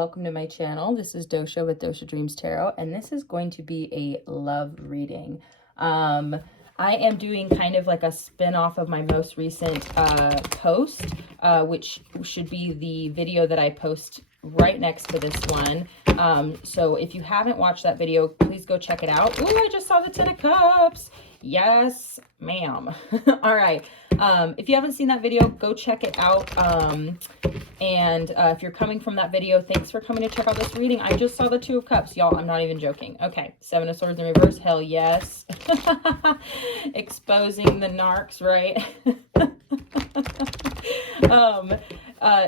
welcome to my channel. This is Dosha with DoshaDreamsTarot, and this is going to be a love reading. I am doing kind of like a spin-off of my most recent post, which should be the video that I post right next to this one. So if you haven't watched that video, please go check it out. Ooh, I just saw the 10 of Cups. Yes, ma'am. All right. If you haven't seen that video, go check it out. And if you're coming from that video, thanks for coming to check out this reading. I just saw the 2 of Cups, y'all. I'm not even joking. Okay, 7 of Swords in reverse. Hell yes. Exposing the narcs, right?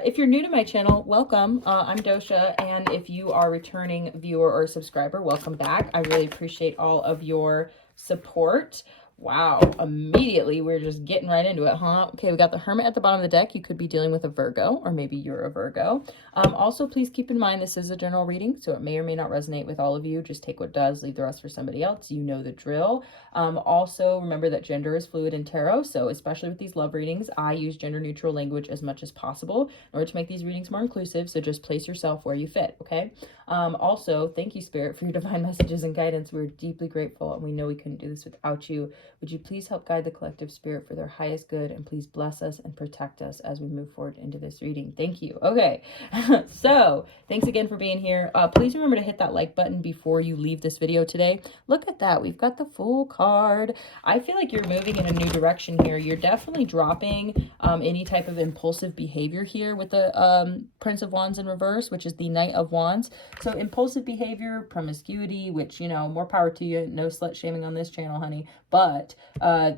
If you're new to my channel, welcome. I'm Dosha, and if you are a returning viewer or subscriber, welcome back. I really appreciate all of your support. Wow, immediately we're just getting right into it, huh? Okay, we got the Hermit at the bottom of the deck. You could be dealing with a Virgo, or maybe you're a Virgo. Also, please keep in mind this is a general reading, so it may or may not resonate with all of you. Just take what does, leave the rest for somebody else. You know the drill. Also, remember that gender is fluid in tarot, so especially with these love readings, I use gender-neutral language as much as possible in order to make these readings more inclusive, so just place yourself where you fit, okay? Also, thank you, Spirit, for your divine messages and guidance. We're deeply grateful, and we know we couldn't do this without you. Would you please help guide the collective spirit for their highest good, and please bless us and protect us as we move forward into this reading. Thank you. Okay, so thanks again for being here. Please remember to hit that like button before you leave this video today. Look at that. We've got the Fool card. I feel like you're moving in a new direction here. You're definitely dropping any type of impulsive behavior here with the Prince of Wands in reverse, which is the Knight of Wands. So impulsive behavior, promiscuity, which, you know, more power to you. No slut shaming on this channel, honey. But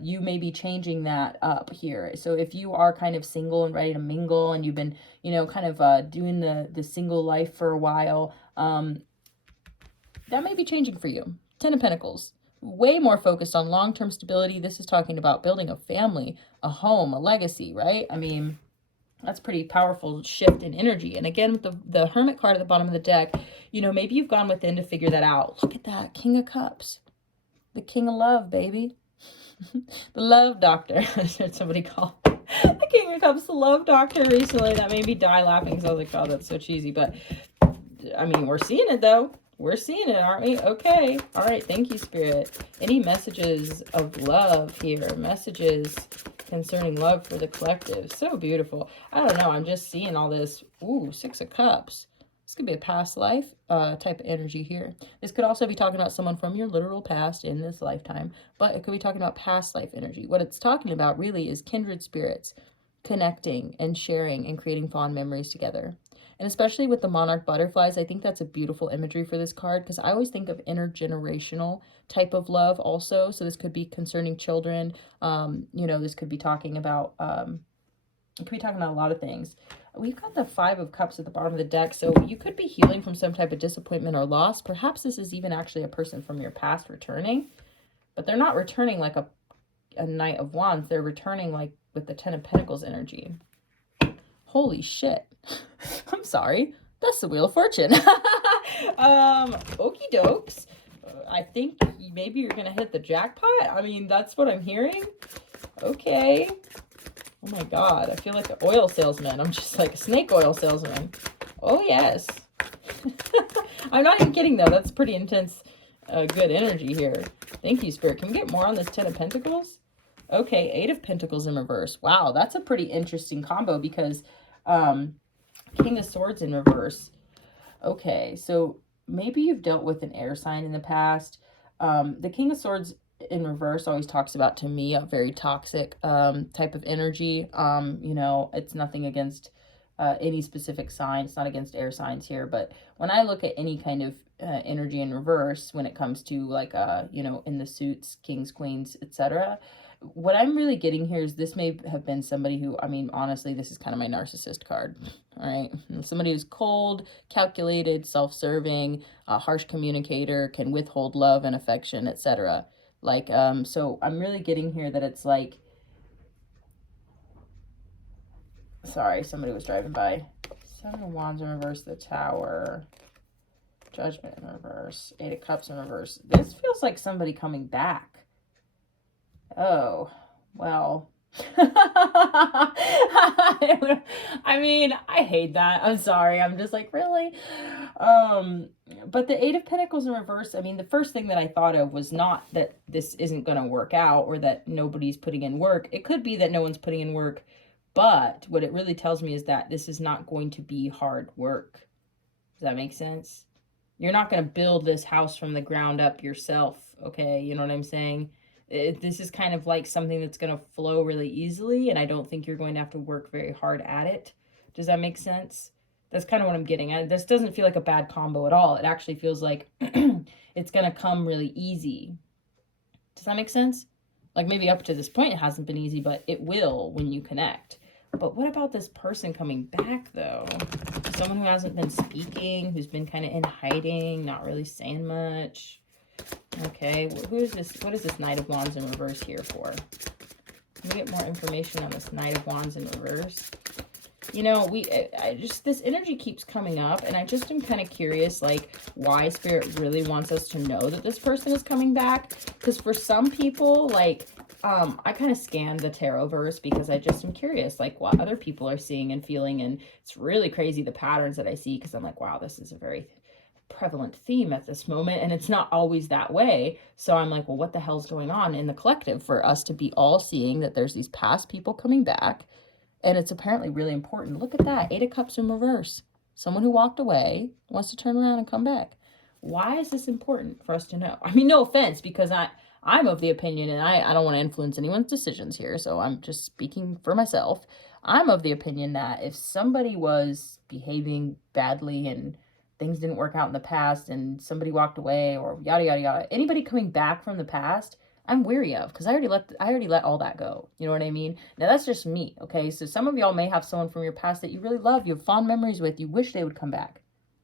you may be changing that up here. So if you are kind of single and ready to mingle, and you've been, you know, kind of doing the single life for a while, that may be changing for you. 10 of Pentacles. Way more focused on long-term stability. This is talking about building a family, a home, a legacy, right? I mean, that's pretty powerful shift in energy. And again, with the Hermit card at the bottom of the deck, you know, maybe you've gone within to figure that out. Look at that, King of Cups. The King of Love, baby. The Love Doctor. I heard somebody call the King of Cups the Love Doctor recently. That made me die laughing because I was like, oh, that's so cheesy. But, I mean, we're seeing it, though. We're seeing it, aren't we? Okay. All right. Thank you, Spirit. Any messages of love here? Messages concerning love for the collective. So beautiful. I don't know. I'm just seeing all this. Ooh, 6 of Cups. This could be a past life type of energy here. This could also be talking about someone from your literal past in this lifetime, but it could be talking about past life energy. What it's talking about really is kindred spirits connecting and sharing and creating fond memories together. And especially with the monarch butterflies, I think that's a beautiful imagery for this card, because I always think of intergenerational type of love also. So this could be concerning children. You know, this could be talking about, it could be talking about a lot of things. We've got the 5 of Cups at the bottom of the deck, so you could be healing from some type of disappointment or loss. Perhaps this is even actually a person from your past returning, but they're not returning like a Knight of Wands. They're returning like with the 10 of Pentacles energy. Holy shit. I'm sorry. That's the Wheel of Fortune. Okie dokes. I think maybe you're going to hit the jackpot. I mean, that's what I'm hearing. Okay. Oh my God, I feel like an oil salesman. I'm just like a snake oil salesman. Oh yes. I'm not even kidding though. That's pretty intense, good energy here. Thank you, Spirit. Can we get more on this 10 of Pentacles? Okay, 8 of Pentacles in reverse. Wow, that's a pretty interesting combo because King of Swords in reverse. Okay, so maybe you've dealt with an air sign in the past. The King of Swords in reverse always talks about, to me, a very toxic type of energy. You know, it's nothing against any specific sign. It's not against air signs here, but when I look at any kind of energy in reverse, when it comes to like you know, in the suits, kings, queens, etc., what I'm really getting here is this may have been somebody who, I mean, honestly, this is kind of my narcissist card, all right? Somebody who's cold, calculated, self-serving, a harsh communicator, can withhold love and affection, etc. Like, so I'm really getting here that it's like, sorry, somebody was driving by. 7 of Wands in reverse, the Tower, Judgment in reverse, 8 of Cups in reverse. This feels like somebody coming back. Oh, well, I mean, I hate that. I'm sorry. I'm just like, really? But the Eight of Pentacles in reverse, I mean, the first thing that I thought of was not that this isn't going to work out or that nobody's putting in work. It could be that no one's putting in work, but what it really tells me is that this is not going to be hard work. Does that make sense? You're not going to build this house from the ground up yourself, okay? You know what I'm saying? This is kind of like something that's going to flow really easily, and I don't think you're going to have to work very hard at it. Does that make sense? That's kind of what I'm getting at. This doesn't feel like a bad combo at all. It actually feels like it's going to come really easy. Does that make sense? Like maybe up to this point it hasn't been easy, but it will when you connect. But what about this person coming back, though? Someone who hasn't been speaking, who's been kind of in hiding, not really saying much. Okay, who is this? What is this Knight of Wands in reverse here for? Let me get more information on this Knight of Wands in reverse. You know, this energy keeps coming up, and I just am kind of curious, like, why Spirit really wants us to know that this person is coming back. Because for some people, like, I kind of scanned the tarot verse because I just am curious, like, what other people are seeing and feeling, and it's really crazy the patterns that I see, because I'm like, wow, this is a very prevalent theme at this moment, and it's not always that way. So I'm like, well, what the hell's going on in the collective for us to be all seeing that there's these past people coming back? And it's apparently really important. Look at that. 8 of Cups in reverse. Someone who walked away wants to turn around and come back. Why is this important for us to know? I mean, no offense, because I'm of the opinion, and I don't want to influence anyone's decisions here, so I'm just speaking for myself. I'm of the opinion that if somebody was behaving badly and things didn't work out in the past and somebody walked away or yada, yada, yada, anybody coming back from the past, I'm weary of, because I already let all that go. You know what I mean? Now that's just me, okay? So some of y'all may have someone from your past that you really love, you have fond memories with, you wish they would come back,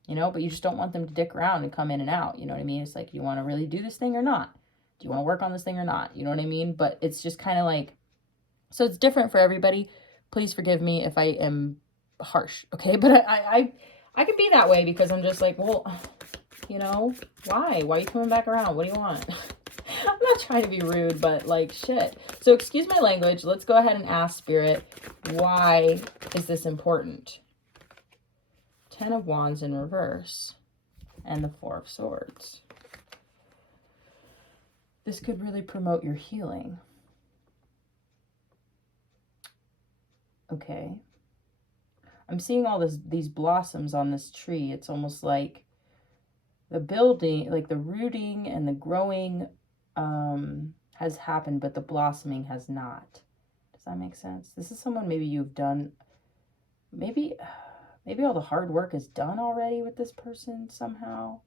you know, but you just don't want them to dick around and come in and out. You know what I mean? It's like, you want to really do this thing or not? Do you want to work on this thing or not? You know what I mean? But it's just kind of like, so it's different for everybody. Please forgive me if I am harsh, okay? But I can be that way because I'm just like, well, you know, why? Why are you coming back around? What do you want? I'm not trying to be rude, but like, shit. So excuse my language. Let's go ahead and ask Spirit, why is this important? 10 of Wands in reverse and the 4 of Swords. This could really promote your healing. Okay. I'm seeing all these blossoms on this tree. It's almost like the building, like the rooting and the growing has happened, but the blossoming has not. Does that make sense? This is someone maybe you've done, maybe all the hard work is done already with this person somehow.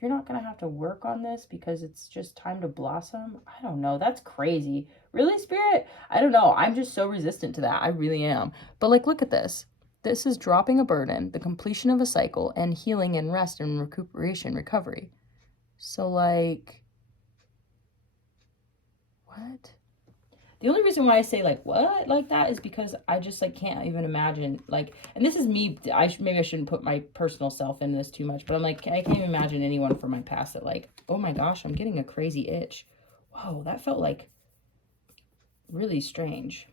You're not going to have to work on this because it's just time to blossom. I don't know. That's crazy. Really, Spirit? I don't know. I'm just so resistant to that. I really am. But like, look at this. This is dropping a burden, the completion of a cycle, and healing and rest and recuperation, recovery. So like, what? The only reason why I say like, what, like that is because I just like can't even imagine, like, and this is me, maybe I shouldn't put my personal self in this too much, but I'm like, I can't even imagine anyone from my past that like, oh my gosh, I'm getting a crazy itch. Whoa, that felt like really strange.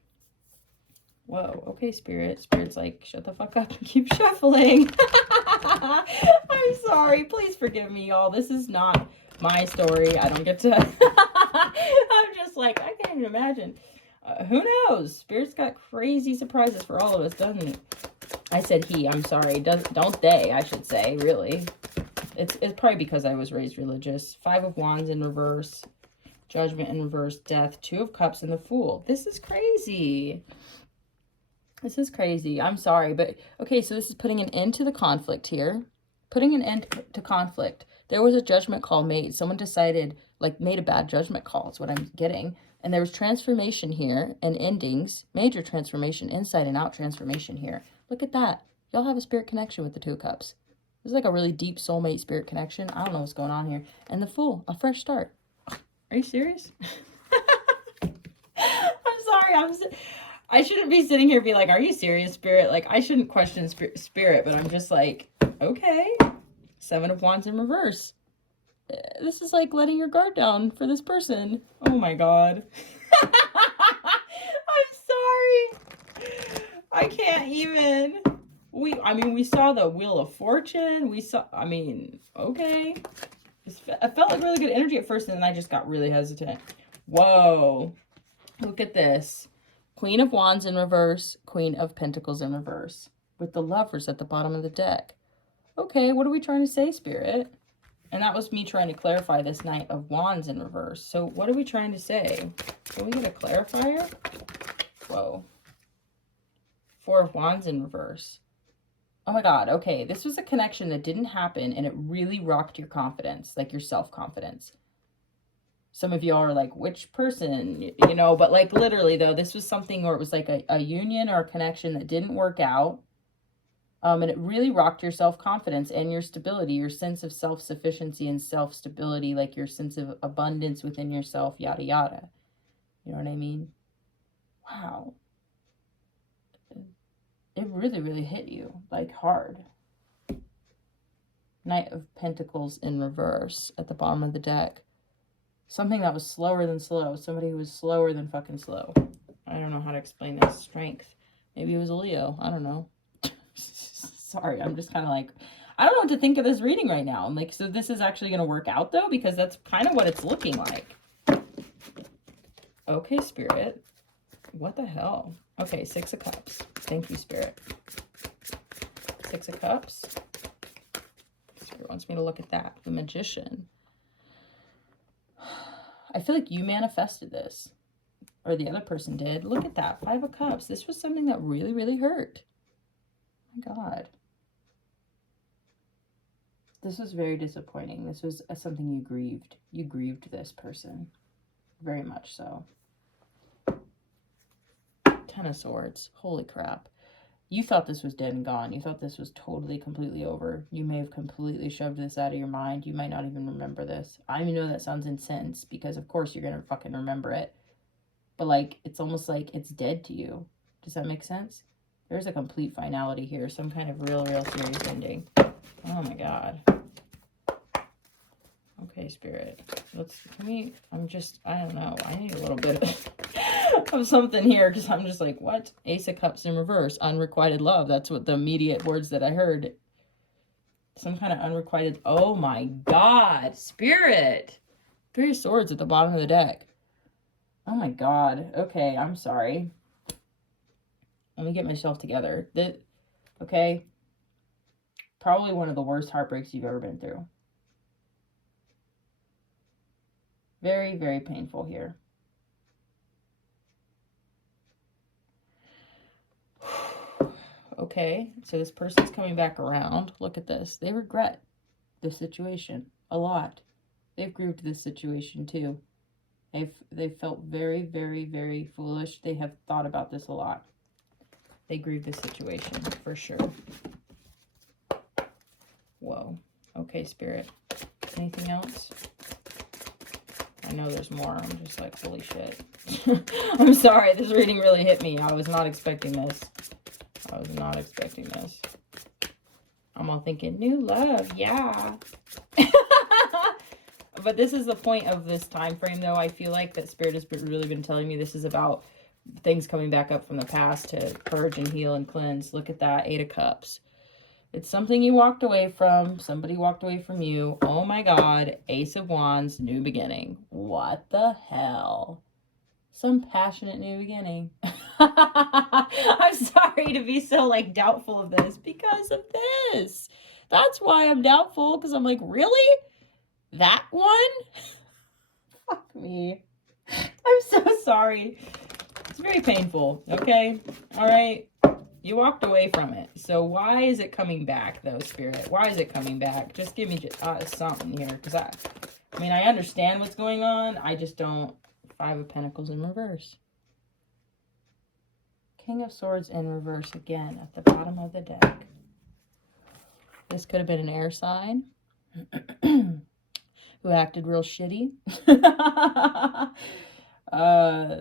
Whoa, okay, Spirit's like, shut the fuck up and keep shuffling. I'm sorry, please forgive me, y'all. This is not my story. I don't get to, I'm just like, I can't even imagine. Who knows? Spirit's got crazy surprises for all of us, doesn't he? I said he, I'm sorry. Don't they, I should say, really. It's probably because I was raised religious. 5 of Wands in reverse. Judgment in reverse. Death. 2 of Cups and the Fool. This is crazy. This is crazy. I'm sorry. But, okay, so this is putting an end to the conflict here. Putting an end to conflict. There was a judgment call made. Someone decided, like, made a bad judgment call. Is what I'm getting. And there was transformation here and endings. Major transformation, inside and out transformation here. Look at that. Y'all have a spirit connection with the 2 of Cups. This is like a really deep soulmate spirit connection. I don't know what's going on here. And the Fool, a fresh start. Are you serious? I'm sorry. I shouldn't be sitting here being like, are you serious, Spirit? Like, I shouldn't question Spirit, but I'm just like, okay. 7 of Wands in reverse. This is like letting your guard down for this person. Oh my God. I'm sorry. I can't even. We saw the Wheel of Fortune. Okay. It felt like really good energy at first, and then I just got really hesitant. Whoa. Look at this. Queen of Wands in reverse, Queen of Pentacles in reverse, with the Lovers at the bottom of the deck. Okay, what are we trying to say, Spirit? And that was me trying to clarify this Knight of Wands in reverse. So what are we trying to say? Can we get a clarifier? Whoa. Four of Wands in reverse. Oh my God, okay. This was a connection that didn't happen, and it really rocked your confidence, like your self-confidence. Some of y'all are like, which person? But like literally though, this was something where it was like a union or a connection that didn't work out. And it really rocked your self-confidence and your stability, your sense of self-sufficiency and self-stability, like your sense of abundance within yourself, yada, yada. You know what I mean? Wow. It really, really hit you, like hard. Knight of Pentacles in reverse at the bottom of the deck. Something that was slower than slow. Somebody who was slower than fucking slow. I don't know how to explain this. Strength. Maybe it was a Leo. I don't know. Sorry, I'm just kind of like, I don't know what to think of this reading right now. I'm like, so this is actually going to work out though? Because that's kind of what it's looking like. Okay, Spirit. What the hell? Okay, Six of Cups. Thank you, Spirit. Six of Cups. Spirit wants me to look at that. The Magician. I feel like you manifested this. Or the other person did. Look at that. Five of Cups. This was something that really, really hurt. Oh my God. This was very disappointing. This was something you grieved. You grieved this person. Very much so. Ten of Swords. Holy crap. You thought this was dead and gone. You thought this was totally, completely over. You may have completely shoved this out of your mind. You might not even remember this. I even know that sounds intense because, of course, you're going to fucking remember it. But, like, it's almost like it's dead to you. Does that make sense? There's a complete finality here. Some kind of real, real serious ending. Oh, my God. Okay, Spirit. I don't know. I need a little bit of something here because I'm just like, what? Ace of Cups in reverse. Unrequited love. That's what the immediate words that I heard. Some kind of unrequited. Oh, my God. Spirit. Three of Swords at the bottom of the deck. Oh, my God. Okay, I'm sorry. Let me get myself together. Okay. Probably one of the worst heartbreaks you've ever been through. Very, very painful here. Okay, so this person's coming back around. Look at this. They regret this situation a lot. They've grieved this situation too. They've felt very, very, very foolish. They have thought about this a lot. They grieve this situation for sure. Whoa. Okay, Spirit. Anything else? I know there's more. I'm just like, holy shit. I'm sorry. This reading really hit me. I was not expecting this. I was not expecting this. I'm all thinking, new love. Yeah. But this is the point of this time frame, though. I feel like that Spirit has really been telling me this is about things coming back up from the past to purge and heal and cleanse. Look at that. Eight of Cups. It's something you walked away from. Somebody walked away from you. Oh my God. Ace of Wands, new beginning. What the hell? Some passionate new beginning. I'm sorry to be so like doubtful of this because of this. That's why I'm doubtful, because I'm like, really? That one? Fuck me. I'm so sorry. It's very painful, okay? All right? You walked away from it. So why is it coming back, though, Spirit? Why is it coming back? Just give me something here, because I mean, I understand what's going on. I just don't. Five of Pentacles in reverse. King of Swords in reverse again at the bottom of the deck. This could have been an air sign who acted real shitty.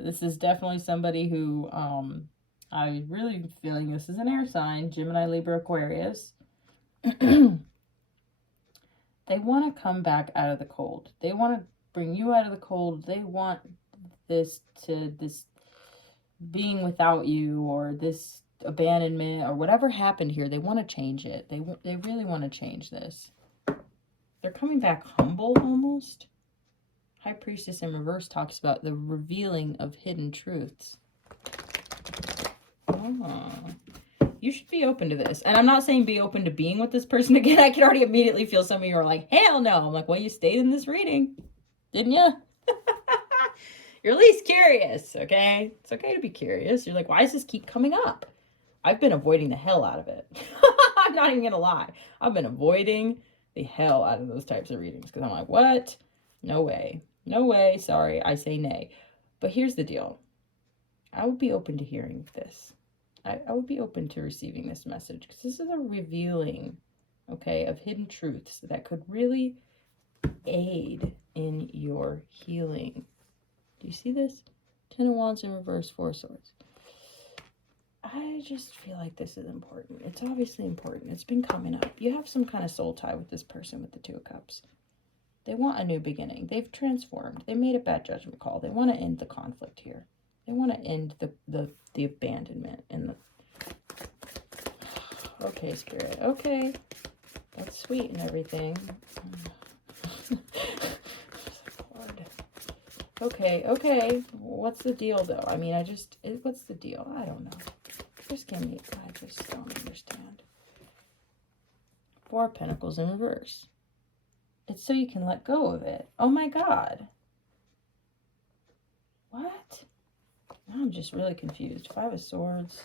This is definitely somebody who I really feeling this is an air sign. Gemini, Libra, Aquarius. They want to come back out of the cold. They want to bring you out of the cold. They want this being without you, or this abandonment, or whatever happened here. They want to change it. They really want to change this. They're coming back humble almost. High Priestess in reverse talks about the revealing of hidden truths. Oh. You should be open to this. And I'm not saying be open to being with this person again. I can already immediately feel some of you are like, hell no. I'm like, well, you stayed in this reading, didn't you? You're at least curious, okay? It's okay to be curious. You're like, why does this keep coming up? I've been avoiding the hell out of it. I'm not even going to lie. I've been avoiding the hell out of those types of readings because I'm like, what? No way. No way. Sorry. I say nay. But here's the deal. I would be open to hearing this. I would be open to receiving this message because this is a revealing, okay, of hidden truths that could really aid in your healing. Do you see this? 10 of Wands in reverse, 4 of Swords. I just feel like this is important. It's obviously important. It's been coming up. You have some kind of soul tie with this person with the 2 of Cups. They want a new beginning. They've transformed. They made a bad judgment call. They want to end the conflict here. They want to end the abandonment and the... Okay, Spirit. Okay. That's sweet and everything. Okay. What's the deal, though? I mean, what's the deal? I don't know. Just give me... I just don't understand. 4 of Pentacles in reverse. It's so you can let go of it. Oh, my God. What? Now I'm just really confused. 5 of Swords.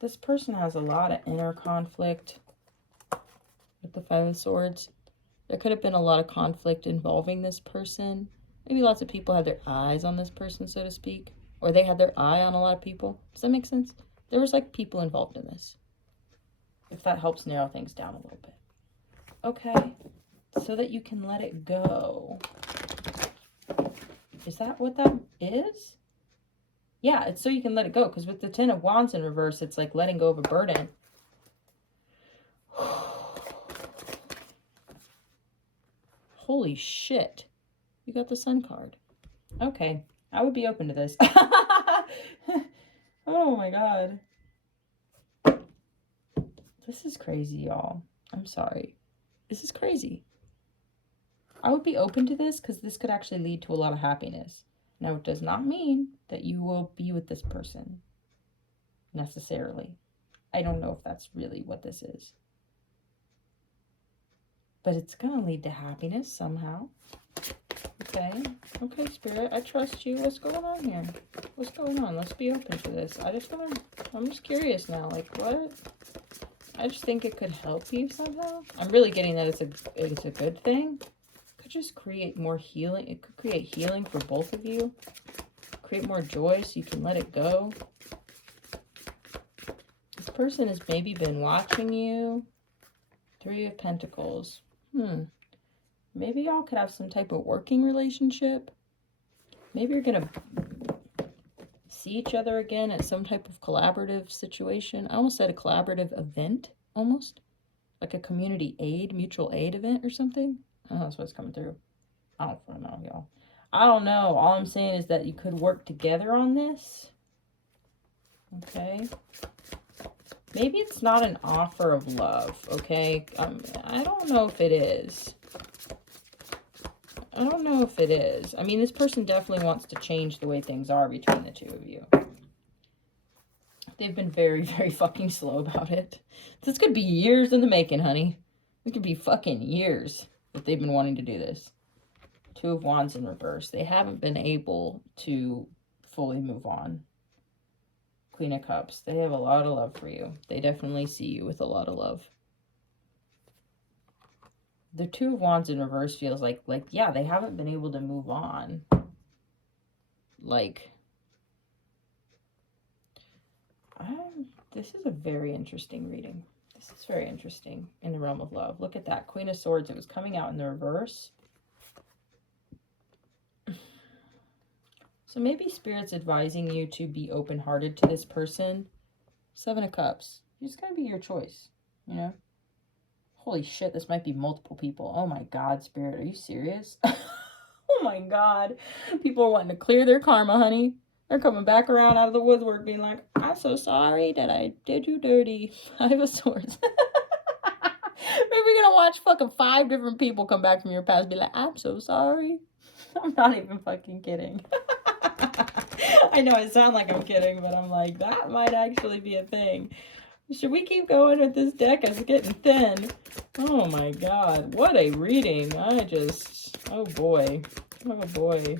This person has a lot of inner conflict with the 5 of Swords. There could have been a lot of conflict involving this person. Maybe lots of people had their eyes on this person, so to speak. Or they had their eye on a lot of people. Does that make sense? There was like people involved in this. If that helps narrow things down a little bit. Okay. So that you can let it go. Is that what that is? Yeah, it's so you can let it go. Because with the 10 of Wands in reverse, it's like letting go of a burden. Holy shit. You got the Sun card. Okay. I would be open to this. Oh my God. This is crazy, y'all. I'm sorry. This is crazy. I would be open to this because this could actually lead to a lot of happiness. Now, it does not mean that you will be with this person necessarily. I don't know if that's really what this is. But it's going to lead to happiness somehow. Okay. Okay, Spirit. I trust you. What's going on here? What's going on? Let's be open to this. I'm just curious now. Like, what? I just think it could help you somehow. I'm really getting that it's a good thing. It could just create more healing. It could create healing for both of you. Create more joy so you can let it go. This person has maybe been watching you. 3 of Pentacles. Maybe y'all could have some type of working relationship. Maybe you're going to see each other again at some type of collaborative situation. I almost said a collaborative event, almost. Like a community aid, mutual aid event or something. I don't know, that's what's coming through. I don't know, y'all. I don't know. All I'm saying is that you could work together on this. Okay. Maybe it's not an offer of love, okay? I don't know if it is. I don't know if it is. I mean, this person definitely wants to change the way things are between the 2 of you. They've been very, very fucking slow about it. This could be years in the making, honey. It could be fucking years that they've been wanting to do this. 2 of Wands in reverse. They haven't been able to fully move on. Queen of Cups. They have a lot of love for you. They definitely see you with a lot of love. The 2 of Wands in reverse feels like yeah, they haven't been able to move on. Like, this is a very interesting reading. This is very interesting in the realm of love. Look at that. Queen of Swords. It was coming out in the reverse. So maybe Spirit's advising you to be open-hearted to this person. 7 of Cups. It's going to be your choice, you know? Holy shit, this might be multiple people. Oh my God, Spirit, are you serious? Oh my God. People are wanting to clear their karma, honey. They're coming back around out of the woodwork being like, I'm so sorry that I did you dirty. 5 of Swords. Maybe you're gonna watch fucking 5 different people come back from your past and be like, I'm so sorry. I'm not even fucking kidding. I know I sound like I'm kidding, but I'm like, that might actually be a thing. Should we keep going with this deck? It's getting thin. Oh my God. What a reading. Oh boy. Oh boy.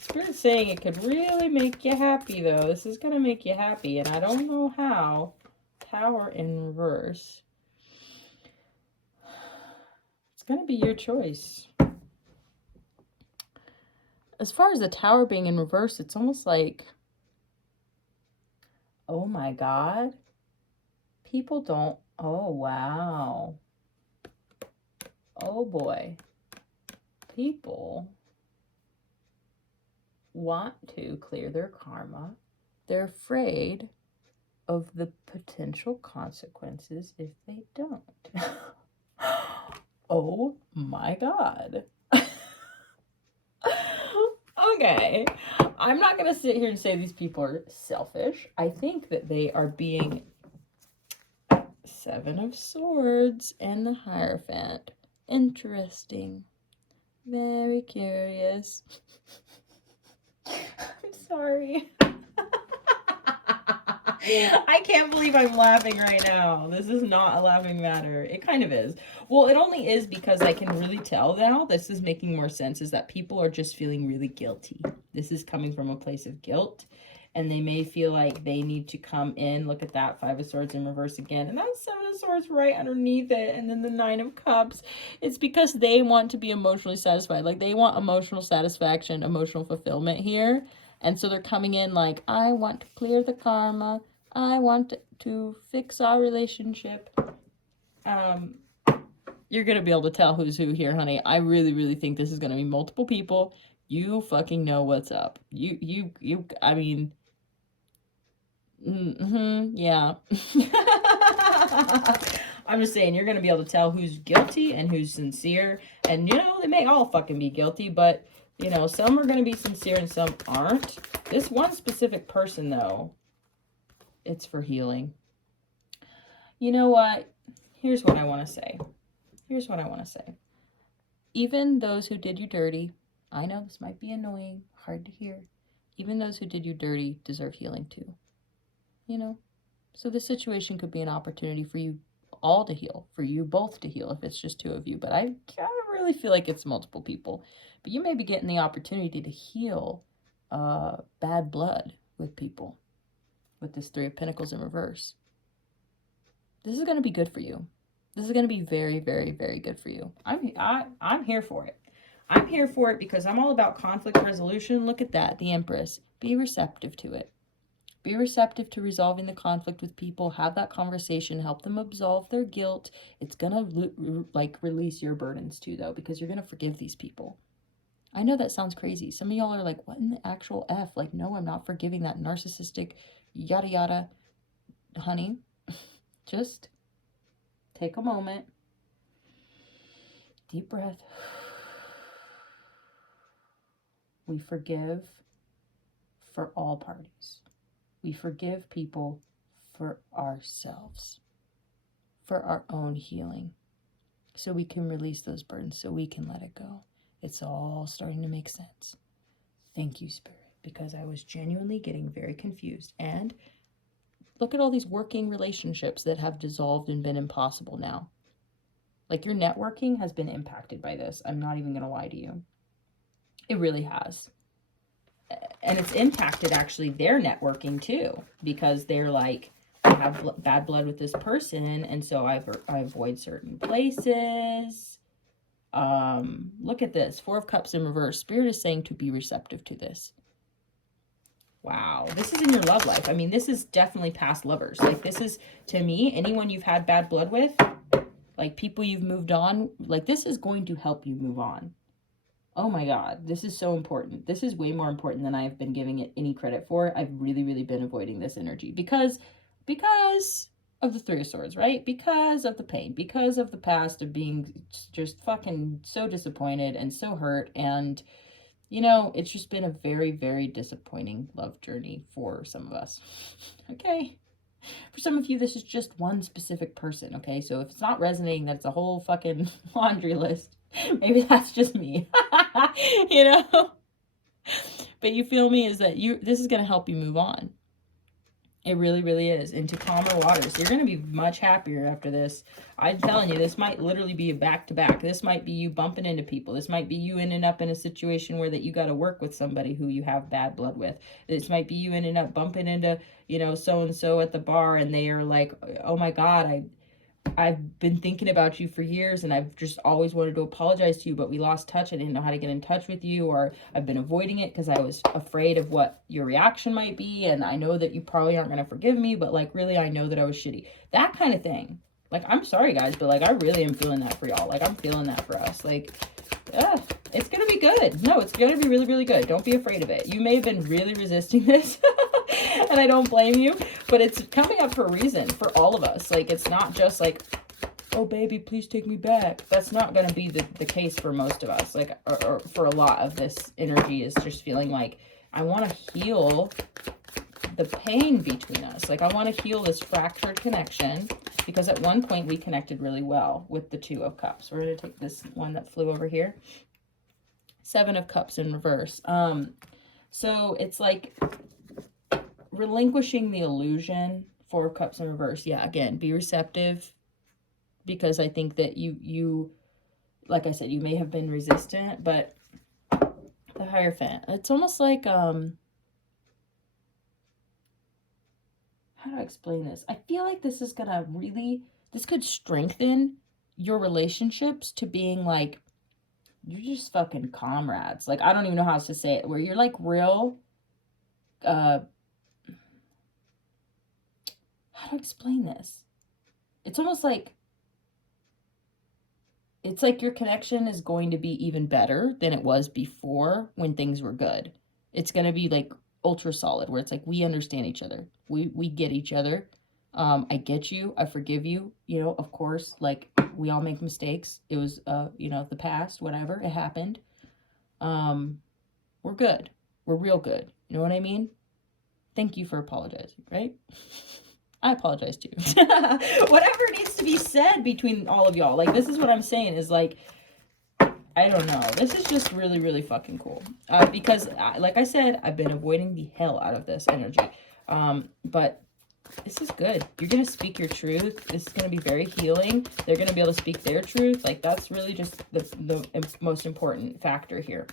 Spirit's saying it could really make you happy though. This is going to make you happy and I don't know how. Tower in reverse. It's going to be your choice. As far as the Tower being in reverse, it's almost like, oh my God. People don't, oh wow. Oh boy. People want to clear their karma. They're afraid of the potential consequences if they don't. Oh my God. Okay. I'm not going to sit here and say these people are selfish. I think that they are being 7 of Swords and the Hierophant. Interesting. Very curious. I'm sorry. I can't believe I'm laughing right now. This is not a laughing matter. It kind of is. Well, it only is because I can really tell now, this is making more sense, is that people are just feeling really guilty. This is coming from a place of guilt. And they may feel like they need to come in. Look at that, 5 of Swords in reverse again. And that's 7 of Swords right underneath it. And then the 9 of Cups. It's because they want to be emotionally satisfied. Like they want emotional satisfaction, emotional fulfillment here. And so they're coming in like, I want to clear the karma. I want to fix our relationship. You're going to be able to tell who's who here, honey. I really, really think this is going to be multiple people. You fucking know what's up. I mean... yeah. I'm just saying, you're going to be able to tell who's guilty and who's sincere. And, you know, they may all fucking be guilty, but, you know, some are going to be sincere and some aren't. This one specific person, though, it's for healing. You know what? Here's what I want to say. Here's what I want to say. Even those who did you dirty, I know this might be annoying, hard to hear. Even those who did you dirty deserve healing too. You know, so this situation could be an opportunity for you all to heal, for you both to heal if it's just 2 of you. But I really feel like it's multiple people. But you may be getting the opportunity to heal bad blood with people with this 3 of Pentacles in reverse. This is going to be good for you. This is going to be very, very, very good for you. I'm here for it. I'm here for it because I'm all about conflict resolution. Look at that, the Empress. Be receptive to it. Be receptive to resolving the conflict with people. Have that conversation. Help them absolve their guilt. It's going to release your burdens too, though, because you're going to forgive these people. I know that sounds crazy. Some of y'all are like, what in the actual F? Like, no, I'm not forgiving that narcissistic yada yada. Honey, just take a moment. Deep breath. We forgive for all parties. We forgive people for ourselves, for our own healing, so we can release those burdens, so we can let it go. It's all starting to make sense. Thank you, Spirit, because I was genuinely getting very confused. And look at all these working relationships that have dissolved and been impossible now. Like your networking has been impacted by this. I'm not even going to lie to you. It really has. And it's impacted actually their networking too, because they're like, I have bad blood with this person, and so I avoid certain places. Look at this, 4 of Cups in reverse. Spirit is saying to be receptive to this. Wow, this is in your love life. I mean, this is definitely past lovers. Like this is, to me, anyone you've had bad blood with, like people you've moved on, like this is going to help you move on. Oh my God, this is so important. This is way more important than I have been giving it any credit for. I've really, really been avoiding this energy because of the Three of Swords, right? Because of the pain, because of the past of being just fucking so disappointed and so hurt. And, you know, it's just been a very, very disappointing love journey for some of us. Okay. For some of you, this is just one specific person, okay? So if it's not resonating, that's a whole fucking laundry list. Maybe that's just me, you know? But you feel me, is that this is going to help you move on. It really, really is. Into calmer waters. You're going to be much happier after this. I'm telling you, this might literally be a back-to-back. This might be you bumping into people. This might be you ending up in a situation where that you got to work with somebody who you have bad blood with. This might be you ending up bumping into, you know, so-and-so at the bar, and they are like, oh my God, I've been thinking about you for years, and I've just always wanted to apologize to you, but we lost touch. I didn't know how to get in touch with you, or I've been avoiding it because I was afraid of what your reaction might be, and I know that you probably aren't going to forgive me, but like really I know that I was shitty. That kind of thing. Like, I'm sorry guys, but like I really am feeling that for y'all. Like, I'm feeling that for us. Like, it's going to be good. No, it's going to be really, really good. Don't be afraid of it. You may have been really resisting this, and I don't blame you, but it's coming up for a reason for all of us. Like, it's not just like, oh baby, please take me back. That's not going to be the case for most of us. Like, or for a lot of this energy is just feeling like, I want to heal the pain between us. Like, I want to heal this fractured connection, because at one point we connected really well with the Two of Cups. We're going to take this one that flew over here. Seven of Cups in reverse. So it's like relinquishing the illusion. Four of Cups in reverse. Yeah, again, be receptive, because I think that you like I said, you may have been resistant, but the Hierophant, it's almost like, how do I explain this? I feel like this is gonna really, this could strengthen your relationships to being like, you're just fucking comrades. Like, I don't even know how else to say it, where you're like real, how do I explain this? It's almost like, it's like your connection is going to be even better than it was before when things were good. It's going to be like ultra solid, where it's like, we understand each other. We get each other. I get you. I forgive you. You know, of course, like, we all make mistakes. It was, you know, the past, whatever, it happened. We're good. We're real good. You know what I mean? Thank you for apologizing, right? I apologize too. Whatever needs to be said between all of y'all. Like, this is what I'm saying is like, I don't know. This is just really, really fucking cool. Because, like I said, I've been avoiding the hell out of this energy. But this is good. You're going to speak your truth. This is going to be very healing. They're going to be able to speak their truth. Like, that's really just the most important factor here.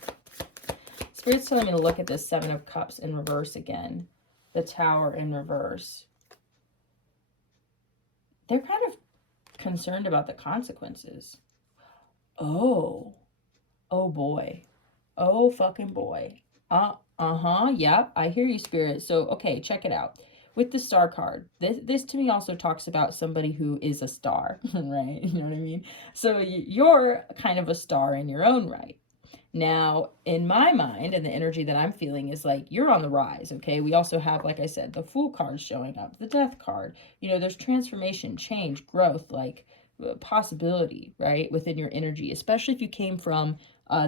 Spirit's telling me to look at this Seven of Cups in reverse again. The Tower in reverse. They're kind of concerned about the consequences. Oh boy. Oh fucking boy. Yeah, I hear you, Spirit. So, okay, check it out. With the Star card, this to me also talks about somebody who is a star, right? You know what I mean? So you're kind of a star in your own right. Now, in my mind, and the energy that I'm feeling is like, you're on the rise, okay? We also have, like I said, the Fool card showing up, the Death card. You know, there's transformation, change, growth, like possibility, right, within your energy, especially if you came from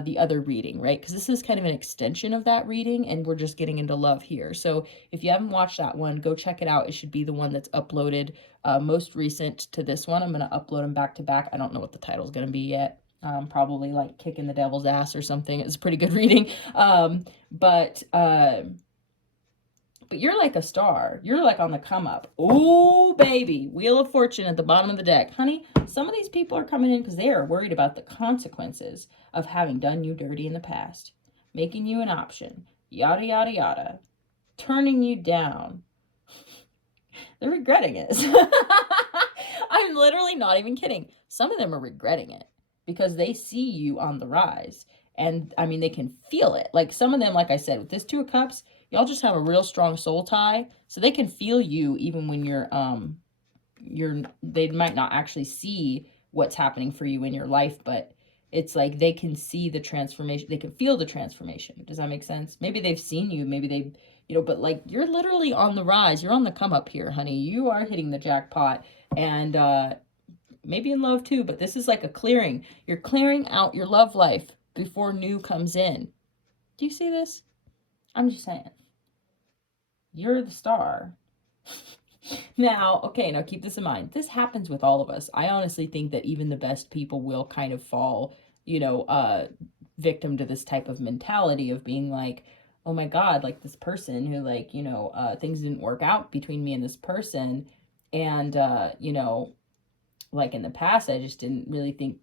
the other reading, right? Because this is kind of an extension of that reading, and we're just getting into love here. So if you haven't watched that one, go check it out. It should be the one that's uploaded most recent to this one. I'm going to upload them back to back. I don't know what the title is going to be yet. Probably like Kicking the Devil's Ass or something. It's a pretty good reading. But you're like a star. You're like on the come up. Oh, baby. Wheel of Fortune at the bottom of the deck. Honey, some of these people are coming in because they are worried about the consequences of having done you dirty in the past. Making you an option. Yada, yada, yada. Turning you down. They're regretting it. I'm literally not even kidding. Some of them are regretting it, because they see you on the rise. And I mean, they can feel it. Like, some of them, like I said, with this Two of Cups, y'all just have a real strong soul tie. So they can feel you even when they might not actually see what's happening for you in your life, but it's like they can see the transformation. They can feel the transformation. Does that make sense? Maybe they've seen you. Maybe they, but like you're literally on the rise. You're on the come up here, honey. You are hitting the jackpot. And maybe in love too, but this is like a clearing. You're clearing out your love life before new comes in. Do you see this? I'm just saying. You're the star. Now, okay, now keep this in mind. This happens with all of us. I honestly think that even the best people will kind of fall, victim to this type of mentality of being like, oh my God, like this person who like, things didn't work out between me and this person. And, like in the past, I just didn't really think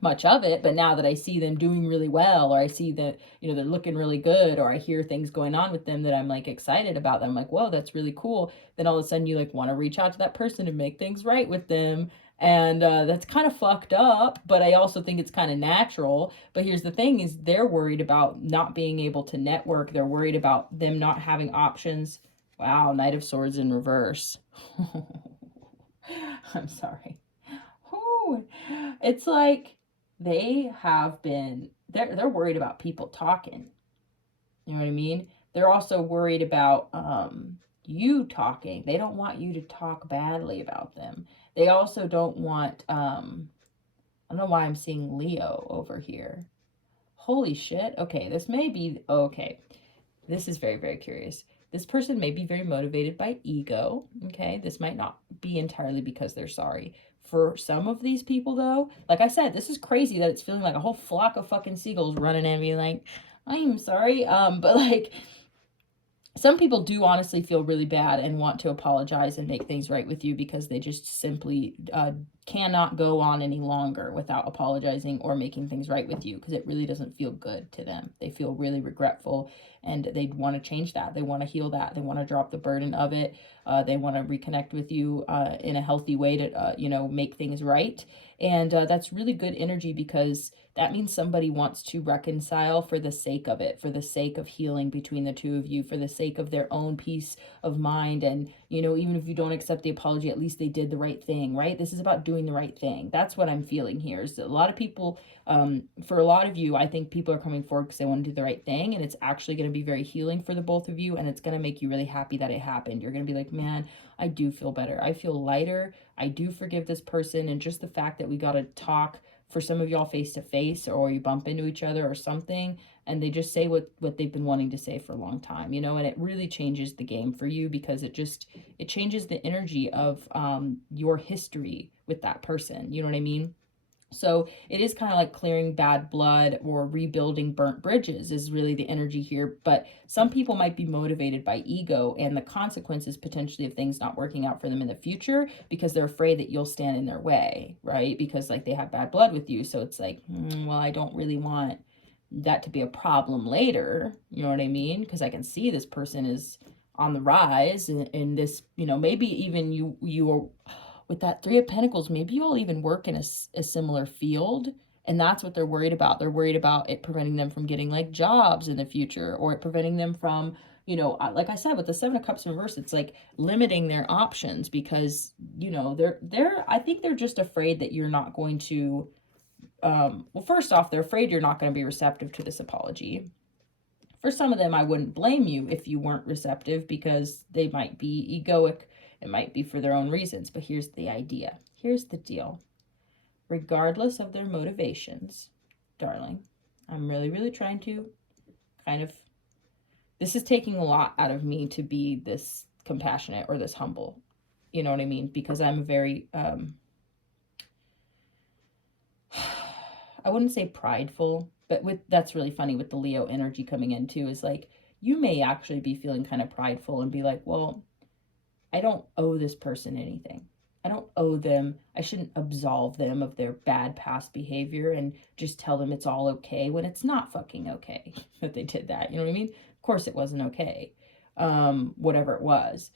much of it, but now that I see them doing really well, or I see that, they're looking really good, or I hear things going on with them that I'm like excited about them, like, whoa, that's really cool. Then all of a sudden you like want to reach out to that person and make things right with them. And that's kind of fucked up, but I also think it's kind of natural. But here's the thing is they're worried about not being able to network. They're worried about them not having options. Wow, Knight of Swords in reverse. I'm sorry. Ooh, it's like they have been, they're worried about people talking. You know what I mean? They're also worried about you talking. They don't want you to talk badly about them. They also don't want, I don't know why I'm seeing Leo over here. Holy shit. Okay, this may be, okay. This is very, very curious. This person may be very motivated by ego. Okay, this might not be entirely because they're sorry. For some of these people, though, like I said, this is crazy that it's feeling like a whole flock of fucking seagulls running at me like, I'm sorry. But like, some people do honestly feel really bad and want to apologize and make things right with you because they just simply cannot go on any longer without apologizing or making things right with you because it really doesn't feel good to them. They feel really regretful and they want to change that. They want to heal that. They want to drop the burden of it. They want to reconnect with you in a healthy way to, make things right. And that's really good energy because that means somebody wants to reconcile for the sake of it, for the sake of healing between the two of you, for the sake of their own peace of mind. And, even if you don't accept the apology, at least they did the right thing, right? This is about doing the right thing. That's what I'm feeling here. Is that a lot of people, for a lot of you, I think people are coming forward because they want to do the right thing. And it's actually going to be very healing for the both of you. And it's going to make you really happy that it happened. You're going to be like, man, I do feel better. I feel lighter. I do forgive this person. And just the fact that we got to talk, for some of y'all face to face, or you bump into each other or something and they just say what they've been wanting to say for a long time, and it really changes the game for you because it changes the energy of your history with that person. You know what I mean? So it is kind of like clearing bad blood or rebuilding burnt bridges is really the energy here. But some people might be motivated by ego and the consequences potentially of things not working out for them in the future because they're afraid that you'll stand in their way, right? Because like they have bad blood with you. So it's like, well, I don't really want that to be a problem later. You know what I mean? Because I can see this person is on the rise and this, maybe even you are with that Three of Pentacles, maybe you all even work in a similar field. And that's what they're worried about. They're worried about it preventing them from getting like jobs in the future, or it preventing them from, like I said, with the Seven of Cups in reverse, it's like limiting their options because, I think they're just afraid that you're not going to, well, first off, they're afraid you're not going to be receptive to this apology. For some of them, I wouldn't blame you if you weren't receptive because they might be egoic. It might be for their own reasons, but here's the idea. Here's the deal. Regardless of their motivations, darling, I'm really, really trying to this is taking a lot out of me to be this compassionate or this humble. You know what I mean? Because I'm very, I wouldn't say prideful, but that's really funny with the Leo energy coming in too, is like, you may actually be feeling kind of prideful and be like, well, I don't owe this person anything. I don't owe them. I shouldn't absolve them of their bad past behavior and just tell them it's all okay when it's not fucking okay that they did that. You know what I mean? Of course it wasn't okay. Whatever it was.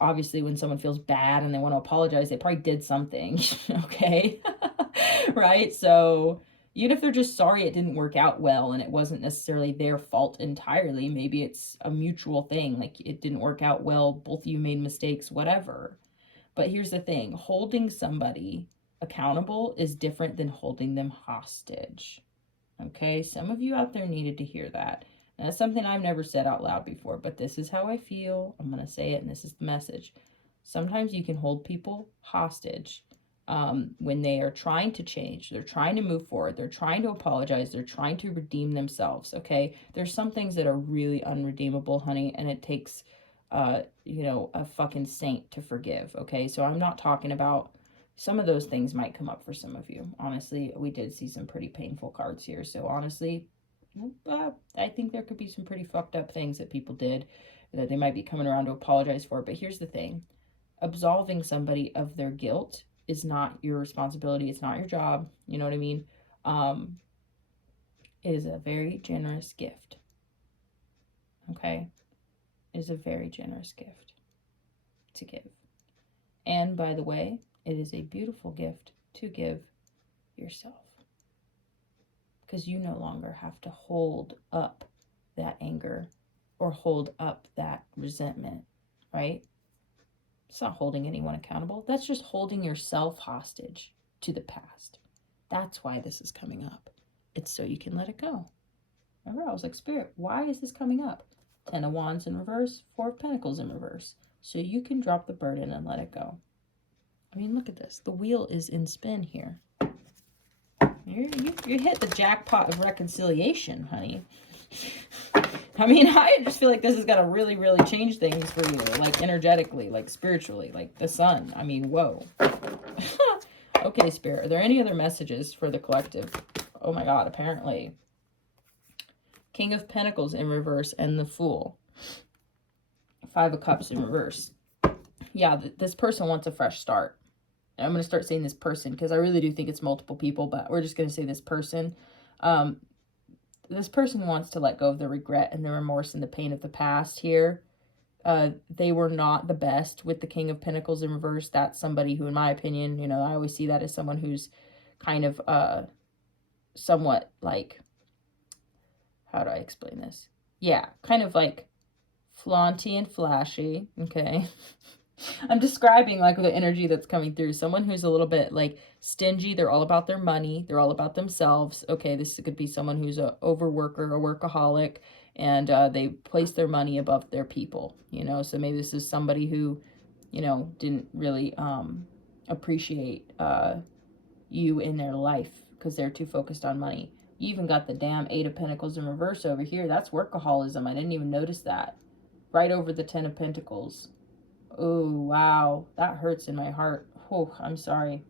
Obviously, when someone feels bad and they want to apologize, they probably did something. Okay? Right? So even if they're just sorry it didn't work out well and it wasn't necessarily their fault entirely, maybe it's a mutual thing, like it didn't work out well, both of you made mistakes, whatever. But here's the thing, holding somebody accountable is different than holding them hostage. Okay, some of you out there needed to hear that. And that's something I've never said out loud before, but this is how I feel. I'm going to say it, and this is the message. Sometimes you can hold people hostage when they are trying to change. They're trying to move forward. They're trying to apologize. They're trying to redeem themselves, okay? There's some things that are really unredeemable, honey, and it takes, you know, a fucking saint to forgive, okay? So I'm not talking about... Some of those things might come up for some of you. Honestly, we did see some pretty painful cards here. So honestly, I think there could be some pretty fucked up things that people did that they might be coming around to apologize for. But here's the thing. Absolving somebody of their guilt is not your responsibility. It's not your job. You know what I mean? It is a very generous gift. Okay? It is a very generous gift to give. And by the way, it is a beautiful gift to give yourself. Because you no longer have to hold up that anger or hold up that resentment, right? It's not holding anyone accountable. That's just holding yourself hostage to the past. That's why this is coming up. It's so you can let it go. Remember, I was like, Spirit, why is this coming up? 10 of Wands in reverse, 4 of Pentacles in reverse. So you can drop the burden and let it go. I mean, look at this. The wheel is in spin here. You hit the jackpot of reconciliation, honey. I mean, I just feel like this is going to really, really change things for you. Like, energetically, like, spiritually, like the sun. I mean, whoa. Okay, Spirit. Are there any other messages for the collective? Oh, my God, apparently. King of Pentacles in reverse and the Fool. 5 of Cups in reverse. Yeah, this person wants a fresh start. I'm going to start saying this person because I really do think it's multiple people, but we're just going to say this person. This person wants to let go of the regret and the remorse and the pain of the past here. They were not the best with the King of Pentacles in reverse. That's somebody who, in my opinion, you know, I always see that as someone who's kind of somewhat like, how do I explain this? Yeah, kind of like flaunty and flashy, okay? I'm describing like the energy that's coming through. Someone who's a little bit like stingy. They're all about their money. They're all about themselves. Okay, this could be someone who's a overworker, a workaholic, and they place their money above their people, you know? So maybe this is somebody who, you know, didn't really appreciate you in their life because they're too focused on money. You even got the damn 8 of Pentacles in reverse over here. That's workaholism. I didn't even notice that. Right over the 10 of Pentacles. Oh, wow. That hurts in my heart. Oh, I'm sorry.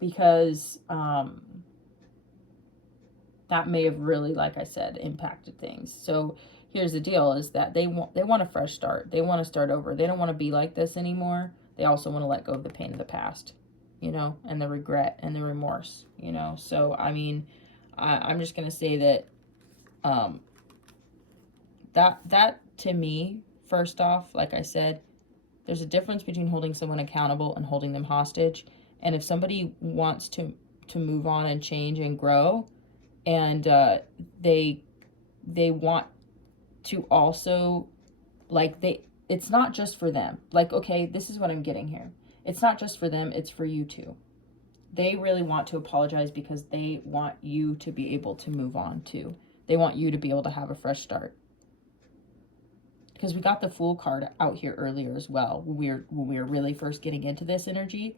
Because that may have really, like I said, impacted things. So here's the deal is that they want a fresh start. They want to start over. They don't want to be like this anymore. They also want to let go of the pain of the past, you know, and the regret and the remorse, you know. So, I mean, I'm just going to say that that to me, first off, like I said, there's a difference between holding someone accountable and holding them hostage. And if somebody wants to move on and change and grow, and they want to also, like, it's not just for them. Like, okay, this is what I'm getting here. It's not just for them, it's for you too. They really want to apologize because they want you to be able to move on too. They want you to be able to have a fresh start. Because we got the Fool card out here earlier as well. When we were really first getting into this energy,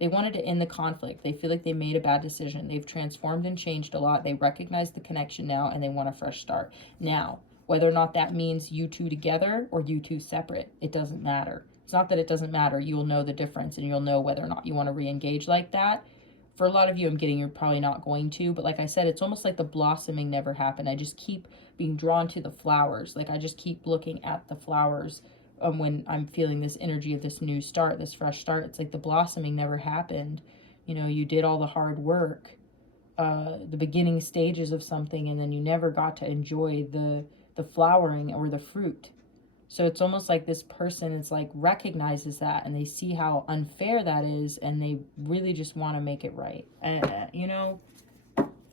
they wanted to end the conflict. They feel like they made a bad decision. They've transformed and changed a lot. They recognize the connection now, and they want a fresh start. Now, whether or not that means you two together or you two separate, it doesn't matter. It's not that it doesn't matter. You'll know the difference, and you'll know whether or not you want to re-engage like that. For a lot of you, I'm getting you're probably not going to. But like I said, it's almost like the blossoming never happened. I just keep being drawn to the flowers. Like I just keep looking at the flowers when I'm feeling this energy of this new start, this fresh start. It's like the blossoming never happened. You know, you did all the hard work, the beginning stages of something, and then you never got to enjoy the flowering or the fruit. So it's almost like this person is like recognizes that, and they see how unfair that is, and they really just want to make it right. You know,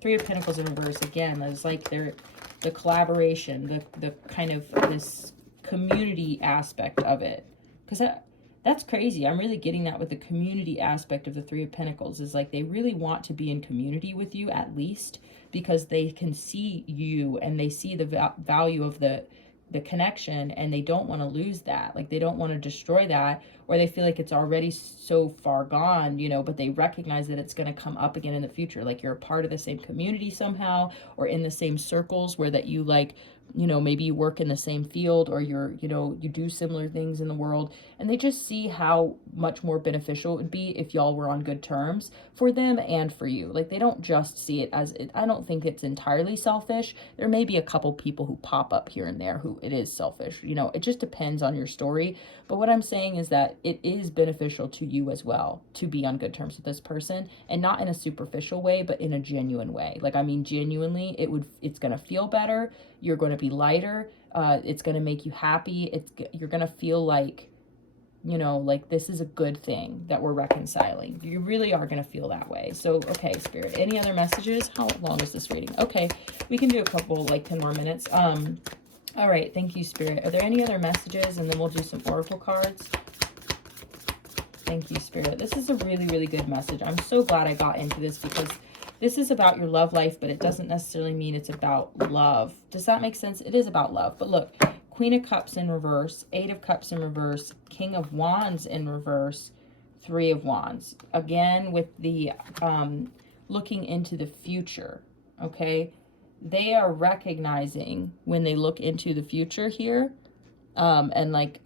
3 of Pentacles in reverse again. It's like the collaboration, the kind of this community aspect of it, because that That's crazy. I'm really getting that with the community aspect of the Three of Pentacles, is like they really want to be in community with you, at least, because they can see you and they see the value of the connection, and they don't want to lose that. Like, they don't want to destroy that, or they feel like it's already so far gone, you know, but they recognize that it's going to come up again in the future. Like, you're a part of the same community somehow, or in the same circles where that you, like, you know, maybe you work in the same field, or you're, you know, you do similar things in the world, and they just see how much more beneficial it would be if y'all were on good terms for them and for you. Like, they don't just see it as, I don't think it's entirely selfish. There may be a couple people who pop up here and there who it is selfish, you know, it just depends on your story. But what I'm saying is that it is beneficial to you as well to be on good terms with this person, and not in a superficial way, but in a genuine way. Like, I mean, genuinely, it's going to feel better. You're going to be lighter. It's going to make you happy. You're going to feel like, you know, like this is a good thing that we're reconciling. You really are going to feel that way. So, okay, Spirit, any other messages? How long is this reading? Okay, we can do a couple, like 10 more minutes. All right, thank you, Spirit. Are there any other messages? And then we'll do some oracle cards. Thank you, Spirit. This is a really, really good message. I'm so glad I got into this, because this is about your love life, but it doesn't necessarily mean it's about love. Does that make sense? It is about love. But look, Queen of Cups in reverse, 8 of Cups in reverse, King of Wands in reverse, 3 of Wands. Again, with the looking into the future, okay? They are recognizing when they look into the future here, and like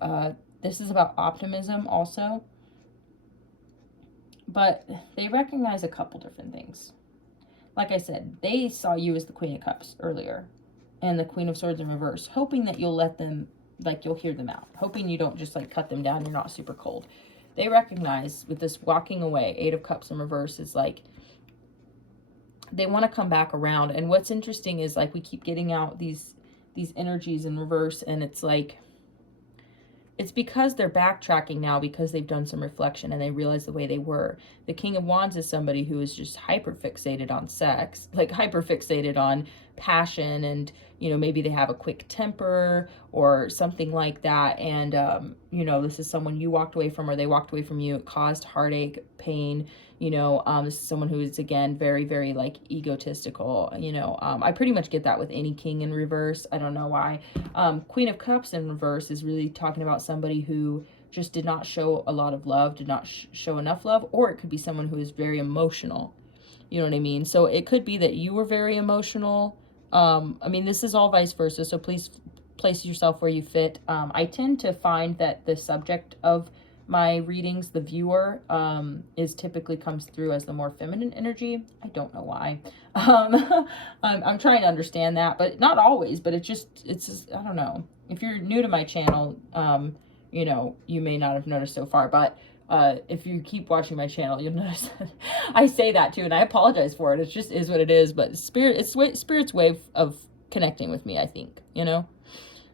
this is about optimism also, but they recognize a couple different things. Like I said, they saw you as the Queen of Cups earlier, and the Queen of Swords in reverse, hoping that you'll let them, like you'll hear them out, hoping you don't just like cut them down, you're not super cold. They recognize with this walking away, 8 of Cups in reverse, is like they want to come back around. And what's interesting is, like, we keep getting out these energies in reverse, and it's like, it's because they're backtracking now, because they've done some reflection and they realize the way they were. The King of Wands is somebody who is just hyper fixated on sex, like hyper fixated on passion, and, you know, maybe they have a quick temper or something like that. And, you know, this is someone you walked away from, or they walked away from you. It caused heartache, pain. You know, this is someone who is, again, very, very, like, egotistical. You know, I pretty much get that with any king in reverse. I don't know why. Queen of Cups in reverse is really talking about somebody who just did not show a lot of love, did not show enough love, or it could be someone who is very emotional. You know what I mean? So it could be that you were very emotional. I mean, this is all vice versa, so please place yourself where you fit. I tend to find that the subject of my readings, the viewer, is typically comes through as the more feminine energy. I don't know why. I'm trying to understand that, but not always, but it's just, I don't know. If you're new to my channel, you know, you may not have noticed so far, but if you keep watching my channel, you'll notice that I say that too, and I apologize for it. It just is what it is, but Spirit's way of connecting with me, I think, you know?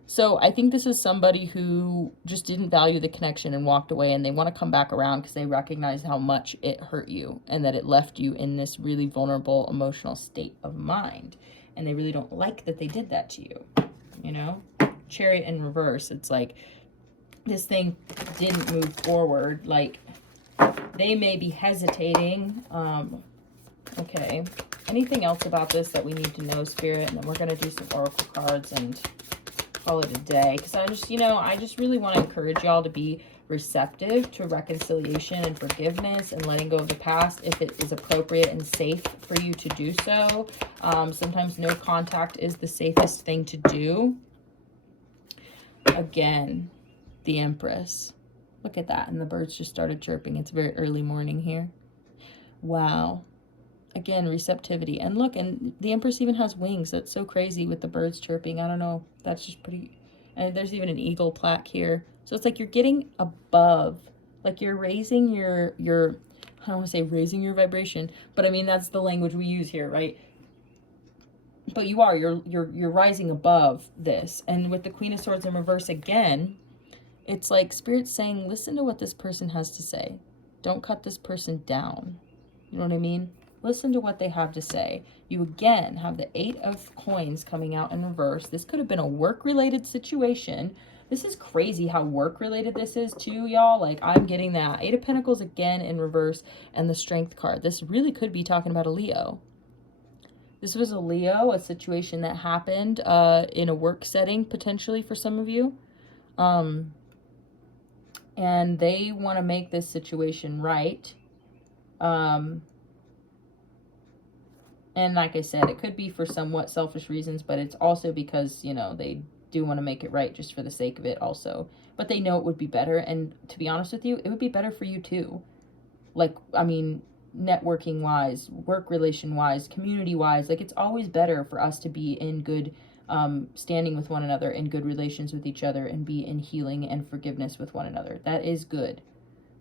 So I think this is somebody who just didn't value the connection and walked away, and they want to come back around because they recognize how much it hurt you and that it left you in this really vulnerable emotional state of mind. And they really don't like that they did that to you, you know? Chariot in reverse, it's like this thing didn't move forward. Like, they may be hesitating. Okay. Anything else about this that we need to know, Spirit? And then we're going to do some oracle cards and call it a day, because I just, you know, I just really want to encourage y'all to be receptive to reconciliation and forgiveness and letting go of the past if it is appropriate and safe for you to do so. Sometimes no contact is the safest thing to do. Again, the Empress. Look at that, and the birds just started chirping. It's very early morning here. Wow. Again, receptivity. And look, and the Empress even has wings. That's so crazy with the birds chirping. I don't know. That's just pretty. And there's even an eagle plaque here. So it's like you're getting above. Like you're raising your I don't want to say raising your vibration, but I mean, that's the language we use here, right? But you are. You're rising above this. And with the Queen of Swords in reverse again, it's like Spirit's saying, listen to what this person has to say. Don't cut this person down. You know what I mean? Listen to what they have to say. You again have the 8 of coins coming out in reverse. This could have been a work-related situation This is crazy how work related this is too, y'all. Like, I'm getting that. 8 of Pentacles again in reverse, and the Strength card. This really could be talking about a Leo. This was a Leo, a situation that happened in a work setting, potentially for some of you. And they want to make this situation right. And like I said, it could be for somewhat selfish reasons, but it's also because, you know, they do want to make it right just for the sake of it also. But they know it would be better. And to be honest with you, it would be better for you too. Like, I mean, networking wise, work relation wise, community wise, like it's always better for us to be in good standing with one another, in good relations with each other, and be in healing and forgiveness with one another. That is good,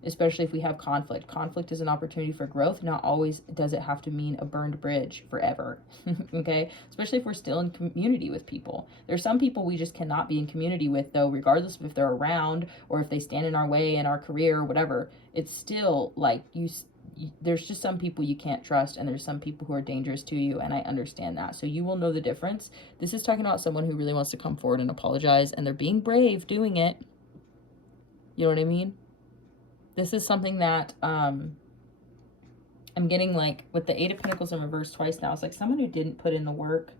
especially if we have conflict. Conflict is an opportunity for growth. Not always does it have to mean a burned bridge forever. Okay, especially if we're still in community with people. There's some people we just cannot be in community with, though, regardless of if they're around or if they stand in our way in our career or whatever. It's still like there's just some people you can't trust, and there's some people who are dangerous to you, and I understand that. So you will know the difference. This is talking about someone who really wants to come forward and apologize, and they're being brave doing it. You know what I mean? This is something that I'm getting, like, with the 8 of Pentacles in reverse twice now. It's like someone who didn't put in the work.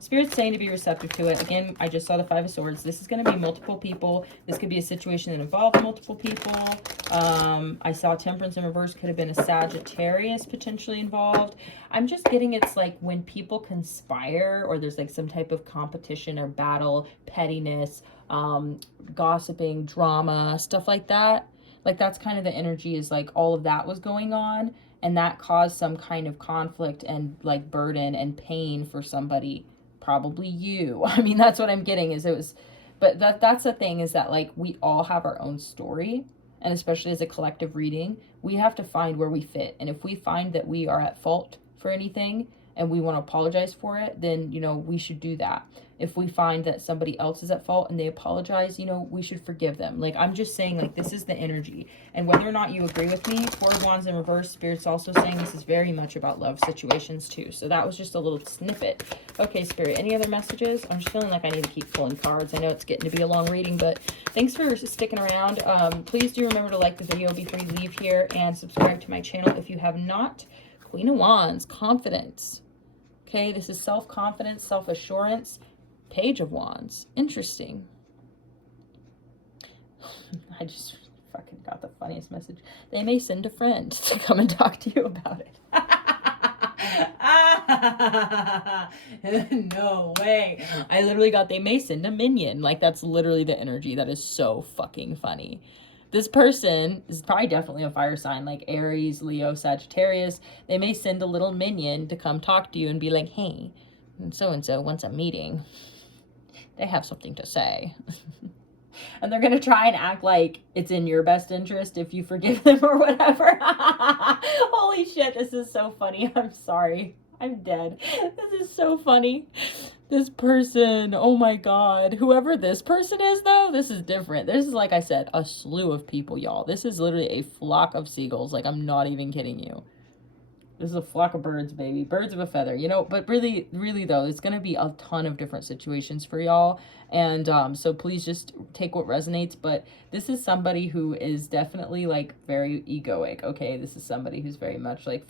Spirit's saying to be receptive to it. Again, I just saw the 5 of Swords. This is going to be multiple people. This could be a situation that involves multiple people. I saw Temperance in reverse. Could have been a Sagittarius potentially involved. I'm just getting it's like when people conspire, or there's like some type of competition or battle, pettiness, gossiping, drama, stuff like that. Like, that's kind of the energy, is like all of that was going on, and that caused some kind of conflict and like burden and pain for somebody. Probably you. I mean, that's what I'm getting, is it was, but that's the thing, is that like we all have our own story, and especially as a collective reading, we have to find where we fit. And if we find that we are at fault for anything and we want to apologize for it, then, you know, we should do that. If we find that somebody else is at fault and they apologize, you know, we should forgive them. Like, I'm just saying, like, this is the energy. And whether or not you agree with me, 4 of Wands in reverse, Spirit's also saying this is very much about love situations too. So that was just a little snippet. Okay, Spirit, any other messages? I'm just feeling like I need to keep pulling cards. I know it's getting to be a long reading, but thanks for sticking around. Please do remember to like the video before you leave here, and subscribe to my channel if you have not. Queen of Wands, confidence. Okay, this is self-confidence, self-assurance. Page of Wands. Interesting. I just fucking got the funniest message. They may send a friend to come and talk to you about it. No way. I literally got, they may send a minion. Like, that's literally the energy. That is so fucking funny. This person is probably definitely a fire sign, like Aries, Leo, Sagittarius. They may send a little minion to come talk to you and be like, hey, so-and-so wants a meeting. They have something to say. And they're going to try and act like it's in your best interest if you forgive them or whatever. Holy shit, this is so funny. I'm sorry. I'm dead. This is so funny. This person, oh my God. Whoever this person is, though, this is different. This is, like I said, a slew of people, y'all. This is literally a flock of seagulls. Like, I'm not even kidding you. This is a flock of birds, baby. Birds of a feather, you know. But really, really, though, it's going to be a ton of different situations for y'all. And so please just take what resonates. But this is somebody who is definitely, like, very egoic, okay? This is somebody who's very much, like,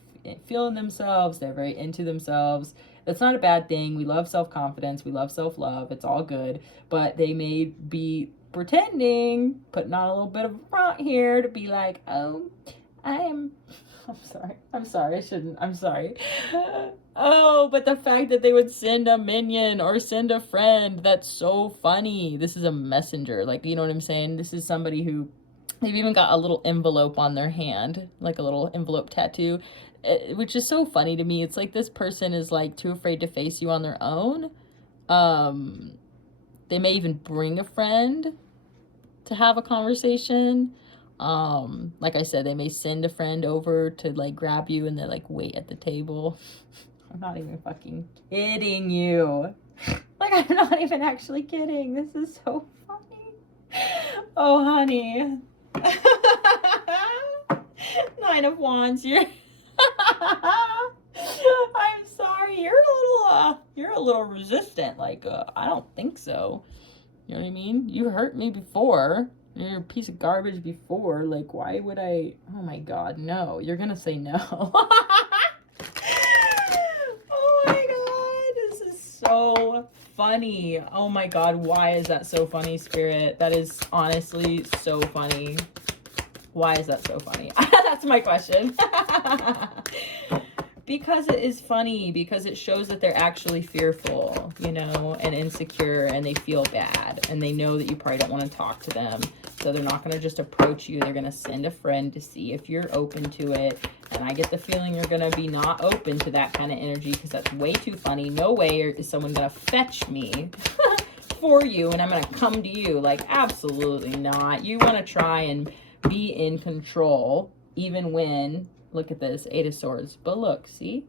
feeling themselves. They're very into themselves. That's not a bad thing. We love self-confidence. We love self-love. It's all good. But they may be pretending, putting on a little bit of a front here to be like, oh, I'm sorry. I shouldn't. I'm sorry. Oh, but the fact that they would send a minion or send a friend, that's so funny. This is a messenger. Like, you know what I'm saying? This is somebody who, they've even got a little envelope on their hand, like a little envelope tattoo, which is so funny to me. It's like this person is like too afraid to face you on their own. They may even bring a friend to have a conversation. Like I said, they may send a friend over to like grab you and they like wait at the table. I'm not even fucking kidding you. Like, I'm not even actually kidding. This is so funny. Oh, honey. 9 of Wands, you're I'm sorry, you're a little you're a little resistant. Like, I don't think so. You know what I mean? You hurt me before. You're a piece of garbage before. Like, why would I? Oh my God, no. You're gonna say no. Oh my God, this is so funny. Oh my God, why is that so funny, Spirit? That is honestly so funny. Why is that so funny? That's my question. Because it is funny, because it shows that they're actually fearful, you know, and insecure, and they feel bad, and they know that you probably don't want to talk to them, so they're not going to just approach you. They're going to send a friend to see if you're open to it, and I get the feeling you're going to be not open to that kind of energy, because that's way too funny. No way is someone going to fetch me for you, and I'm going to come to you. Like, absolutely not. You want to try and be in control, even when... Look at this, 8 of Swords. But look, see?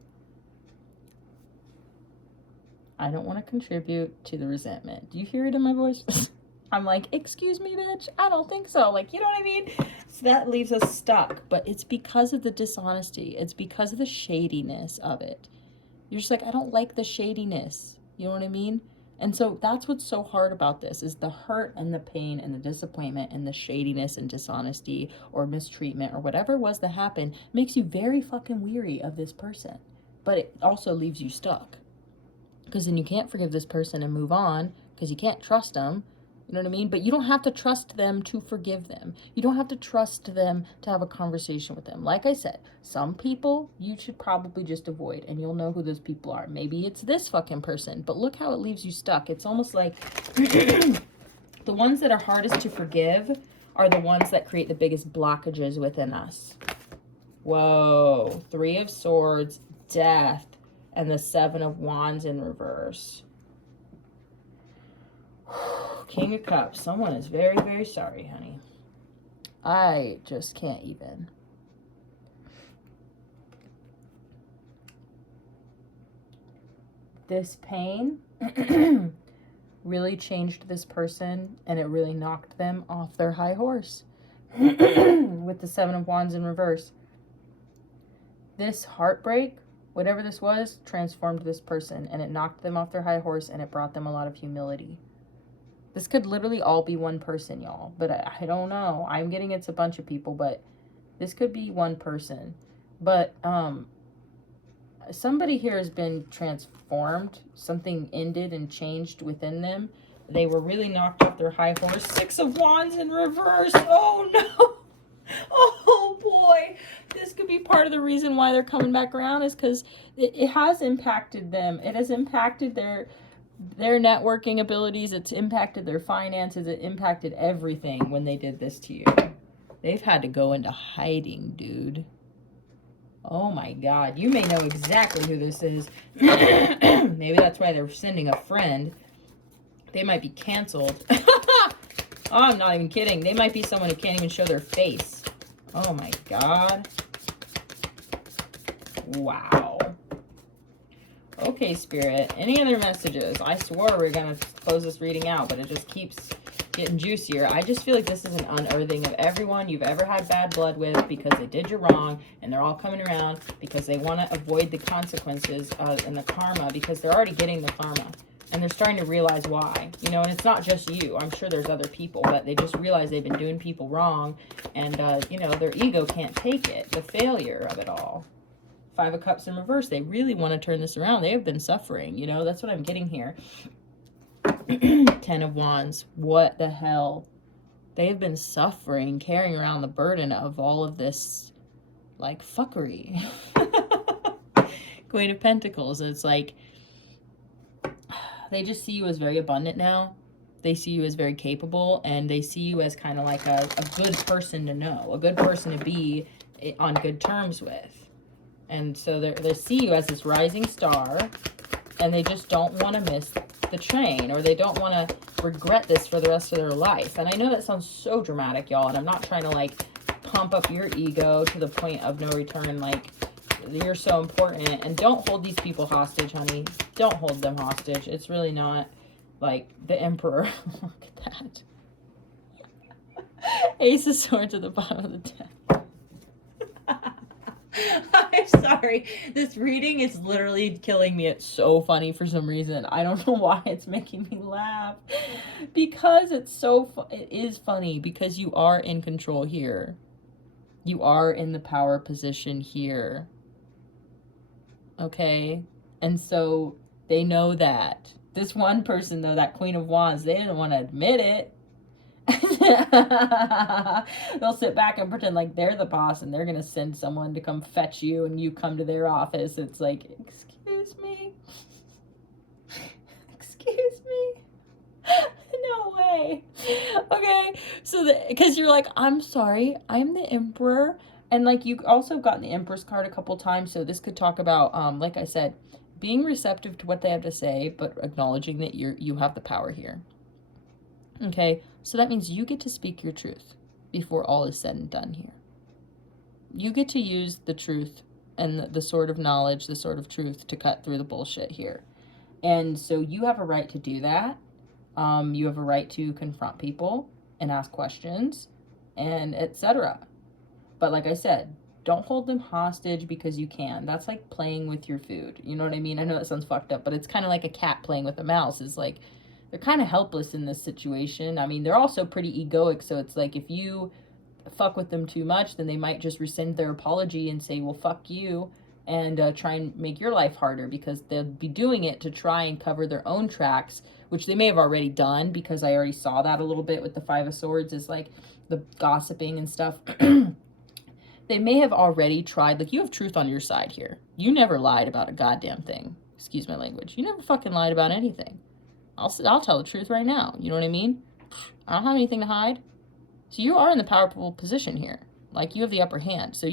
I don't want to contribute to the resentment. Do you hear it in my voice? I'm like, excuse me, bitch. I don't think so. Like, you know what I mean? So that leaves us stuck. But it's because of the dishonesty. It's because of the shadiness of it. You're just like, I don't like the shadiness. You know what I mean? And so that's what's so hard about this, is the hurt and the pain and the disappointment and the shadiness and dishonesty or mistreatment or whatever it was that happened makes you very fucking weary of this person. But it also leaves you stuck, because then you can't forgive this person and move on, because you can't trust them. You know what I mean? But you don't have to trust them to forgive them. You don't have to trust them to have a conversation with them. Like I said, some people you should probably just avoid, and you'll know who those people are. Maybe it's this fucking person, but look how it leaves you stuck. It's almost like the ones that are hardest to forgive are the ones that create the biggest blockages within us. Whoa. 3 of Swords, Death, and the 7 of Wands in reverse. King of Cups. Someone is very, very sorry, honey. I just can't even. This pain really changed this person, and it really knocked them off their high horse. With the 7 of Wands in reverse. This heartbreak, whatever this was, transformed this person, and it knocked them off their high horse, and it brought them a lot of humility. This could literally all be one person, y'all. But I don't know. I'm getting it's a bunch of people, but this could be one person. But somebody here has been transformed. Something ended and changed within them. They were really knocked off their high horse. 6 of Wands in reverse. Oh, no. Oh, boy. This could be part of the reason why they're coming back around, is because it has impacted them. It has impacted their networking abilities. It's impacted their finances. It impacted everything when they did this to you. They've had to go into hiding, dude. Oh my God. You may know exactly who this is. Maybe that's why they're sending a friend. They might be canceled. Oh, I'm not even kidding. They might be someone who can't even show their face. Oh my God. Wow. Okay, Spirit. Any other messages? I swore we were going to close this reading out, but it just keeps getting juicier. I just feel like this is an unearthing of everyone you've ever had bad blood with, because they did you wrong, and they're all coming around because they want to avoid the consequences and the karma, because they're already getting the karma, and they're starting to realize why. You know, and it's not just you. I'm sure there's other people, but they just realize they've been doing people wrong, and, you know, their ego can't take it, the failure of it all. 5 of Cups in reverse. They really want to turn this around. They have been suffering, you know. That's what I'm getting here. 10 of Wands. What the hell? They have been suffering, carrying around the burden of all of this, like, fuckery. Queen of Pentacles. It's like, they just see you as very abundant now. They see you as very capable, and they see you as kind of like a good person to know, a good person to be on good terms with. And so they see you as this rising star, and they just don't want to miss the train, or they don't want to regret this for the rest of their life. And I know that sounds so dramatic, y'all, and I'm not trying to, like, pump up your ego to the point of no return. Like, you're so important, and don't hold these people hostage, honey. Don't hold them hostage. It's really not, like, the Emperor. Look at that. Ace of Swords at the bottom of the deck. I'm sorry. This reading is literally killing me. It's so funny for some reason. I don't know why it's making me laugh. Because it's so it is funny because you are in control here. You are in the power position here. Okay? And so they know that. This one person though, that Queen of Wands, they didn't want to admit it. They'll sit back and pretend like they're the boss and they're gonna send someone to come fetch you and you come to their office. It's like, excuse me. Excuse me. No way. Okay, so because you're like, I'm sorry, I'm the Emperor. And like you also gotten the Empress card a couple times, so this could talk about like I said, being receptive to what they have to say, but acknowledging that you have the power here. Okay, so that means you get to speak your truth before all is said and done here. You get to use the truth and the sword of knowledge, the sword of truth to cut through the bullshit here. And so you have a right to do that. You have a right to confront people and ask questions and etc. But like I said, don't hold them hostage because you can. That's like playing with your food. You know what I mean? I know that sounds fucked up, but it's kind of like a cat playing with a mouse. It's like, they're kind of helpless in this situation. I mean, they're also pretty egoic, so it's like if you fuck with them too much, then they might just rescind their apology and say, well, fuck you, and try and make your life harder because they'll be doing it to try and cover their own tracks, which they may have already done because I already saw that a little bit with the Five of Swords, is like the gossiping and stuff. They may have already tried, like you have truth on your side here. You never lied about a goddamn thing. Excuse my language. You never fucking lied about anything. I'll tell the truth right now. You know what I mean? I don't have anything to hide. So you are in the powerful position here. Like you have the upper hand. So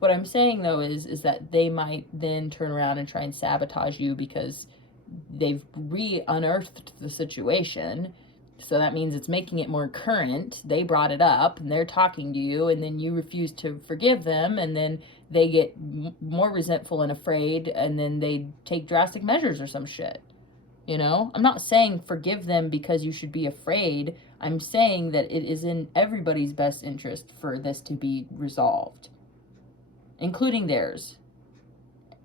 what I'm saying though is that they might then turn around and try and sabotage you because they've unearthed the situation. So that means it's making it more current. They brought it up and they're talking to you and then you refuse to forgive them and then they get more resentful and afraid and then they take drastic measures or some shit. You know, I'm not saying forgive them because you should be afraid. I'm saying that it is in everybody's best interest for this to be resolved, including theirs.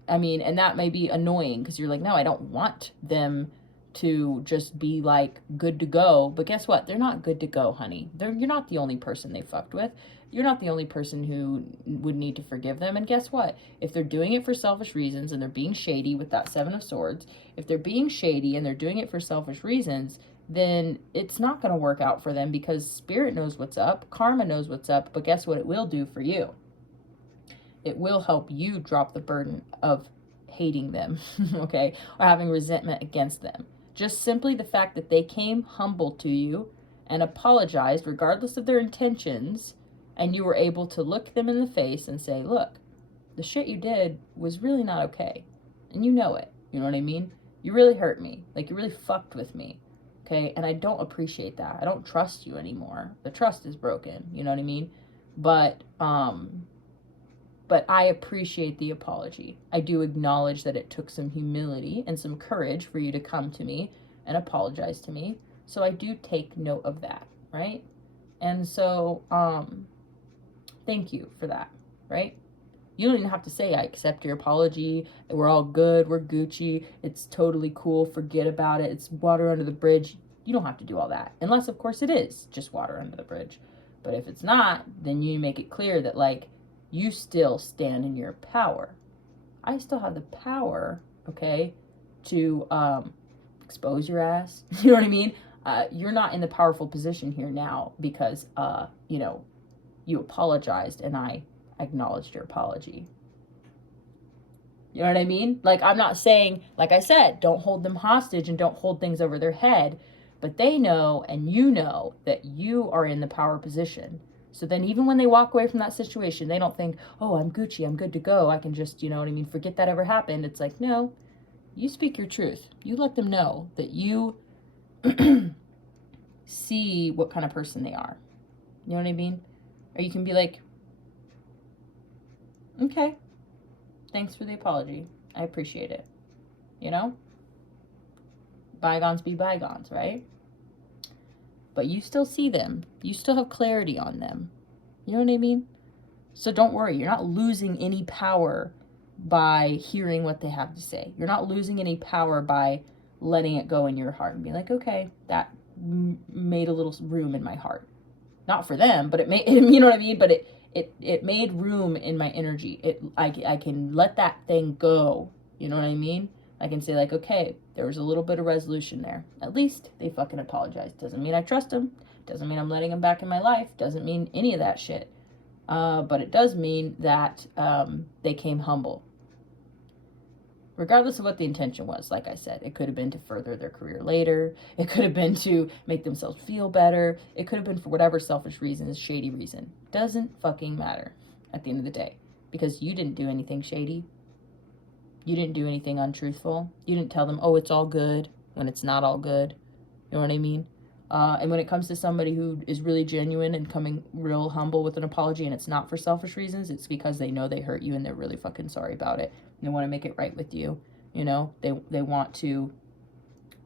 I mean, and that may be annoying because you're like, no, I don't want them to just be like good to go. But guess what? They're not good to go, honey. You're not the only person they fucked with. You're not the only person who would need to forgive them. And guess what? If they're doing it for selfish reasons and they're being shady with that Seven of Swords, if they're being shady and they're doing it for selfish reasons, then it's not going to work out for them because Spirit knows what's up. Karma knows what's up. But guess what it will do for you? It will help you drop the burden of hating them, okay? Or having resentment against them. Just simply the fact that they came humble to you and apologized regardless of their intentions, and you were able to look them in the face and say, look, the shit you did was really not okay. And you know it. You know what I mean? You really hurt me. Like, you really fucked with me. Okay? And I don't appreciate that. I don't trust you anymore. The trust is broken. You know what I mean? But I appreciate the apology. I do acknowledge that it took some humility and some courage for you to come to me and apologize to me. So I do take note of that, right? And so, thank you for that, right? You don't even have to say, I accept your apology. We're all good. We're Gucci. It's totally cool. Forget about it. It's water under the bridge. You don't have to do all that. Unless, of course, it is just water under the bridge. But if it's not, then you make it clear that, like, you still stand in your power. I still have the power, okay, to expose your ass. You know what I mean? You're not in the powerful position here now because, you know, you apologized and I acknowledged your apology. You know what I mean? Like, I'm not saying, like I said, don't hold them hostage and don't hold things over their head, but they know and you know that you are in the power position. So then even when they walk away from that situation, they don't think, oh, I'm Gucci, I'm good to go. I can just, you know what I mean, forget that ever happened. It's like, no, you speak your truth. You let them know that you see what kind of person they are. You know what I mean? Or you can be like, okay, thanks for the apology. I appreciate it. You know? Bygones be bygones, right? But you still see them. You still have clarity on them. You know what I mean? So don't worry. You're not losing any power by hearing what they have to say. You're not losing any power by letting it go in your heart and be like, okay, that made a little room in my heart. Not for them, but it made, you know what I mean? But it made room in my energy. I can let that thing go. You know what I mean? I can say like, okay, there was a little bit of resolution there. At least they fucking apologized. Doesn't mean I trust them. Doesn't mean I'm letting them back in my life. Doesn't mean any of that shit. But it does mean that they came humble. Regardless of what the intention was, like I said, it could have been to further their career later. It could have been to make themselves feel better. It could have been for whatever selfish reason, shady reason. Doesn't fucking matter at the end of the day. Because you didn't do anything shady. You didn't do anything untruthful. You didn't tell them, oh, it's all good, when it's not all good. You know what I mean? And when it comes to somebody who is really genuine and coming real humble with an apology, and it's not for selfish reasons, it's because they know they hurt you and they're really fucking sorry about it. And they want to make it right with you. You know, they want to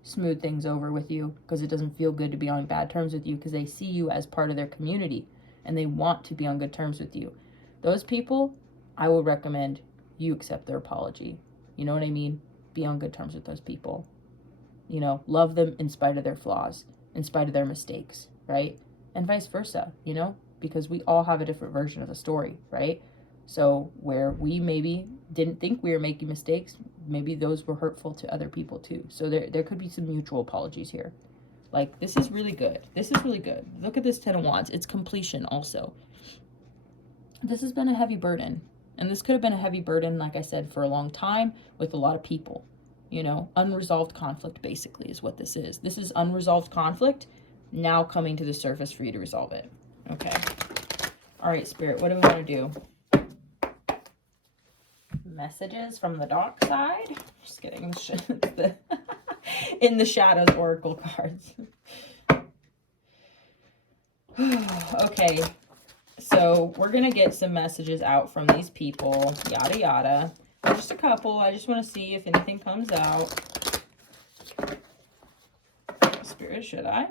smooth things over with you because it doesn't feel good to be on bad terms with you because they see you as part of their community and they want to be on good terms with you. Those people, I would recommend you accept their apology. You know what I mean? Be on good terms with those people. You know, love them in spite of their flaws, in spite of their mistakes, right? And vice versa, you know, because we all have a different version of the story, right? So where we maybe didn't think we were making mistakes, maybe those were hurtful to other people too. So there could be some mutual apologies here. Like, this is really good. This is really good. Look at this 10 of Wands. It's completion also. This has been a heavy burden. And this could have been a heavy burden, like I said, for a long time with a lot of people. You know, unresolved conflict basically is what this is. This is unresolved conflict now coming to the surface for you to resolve it. Okay. All right, Spirit, what do we want to do? Messages from the dark side. Just kidding. In the shadows oracle cards. Okay. So we're going to get some messages out from these people. Yada, yada. Just a couple. I just want to see if anything comes out. Spirit, should I?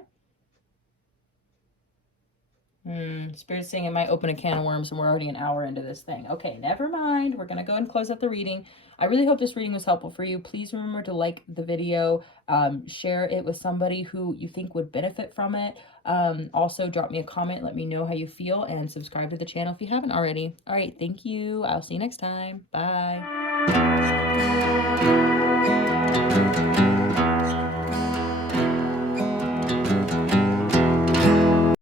Spirit's saying it might open a can of worms and we're already an hour into this thing. Okay, never mind. We're going to go and close out the reading. I really hope this reading was helpful for you. Please remember to like the video, share it with somebody who you think would benefit from it. Also, drop me a comment. Let me know how you feel and subscribe to the channel if you haven't already. All right, thank you. I'll see you next time. Bye.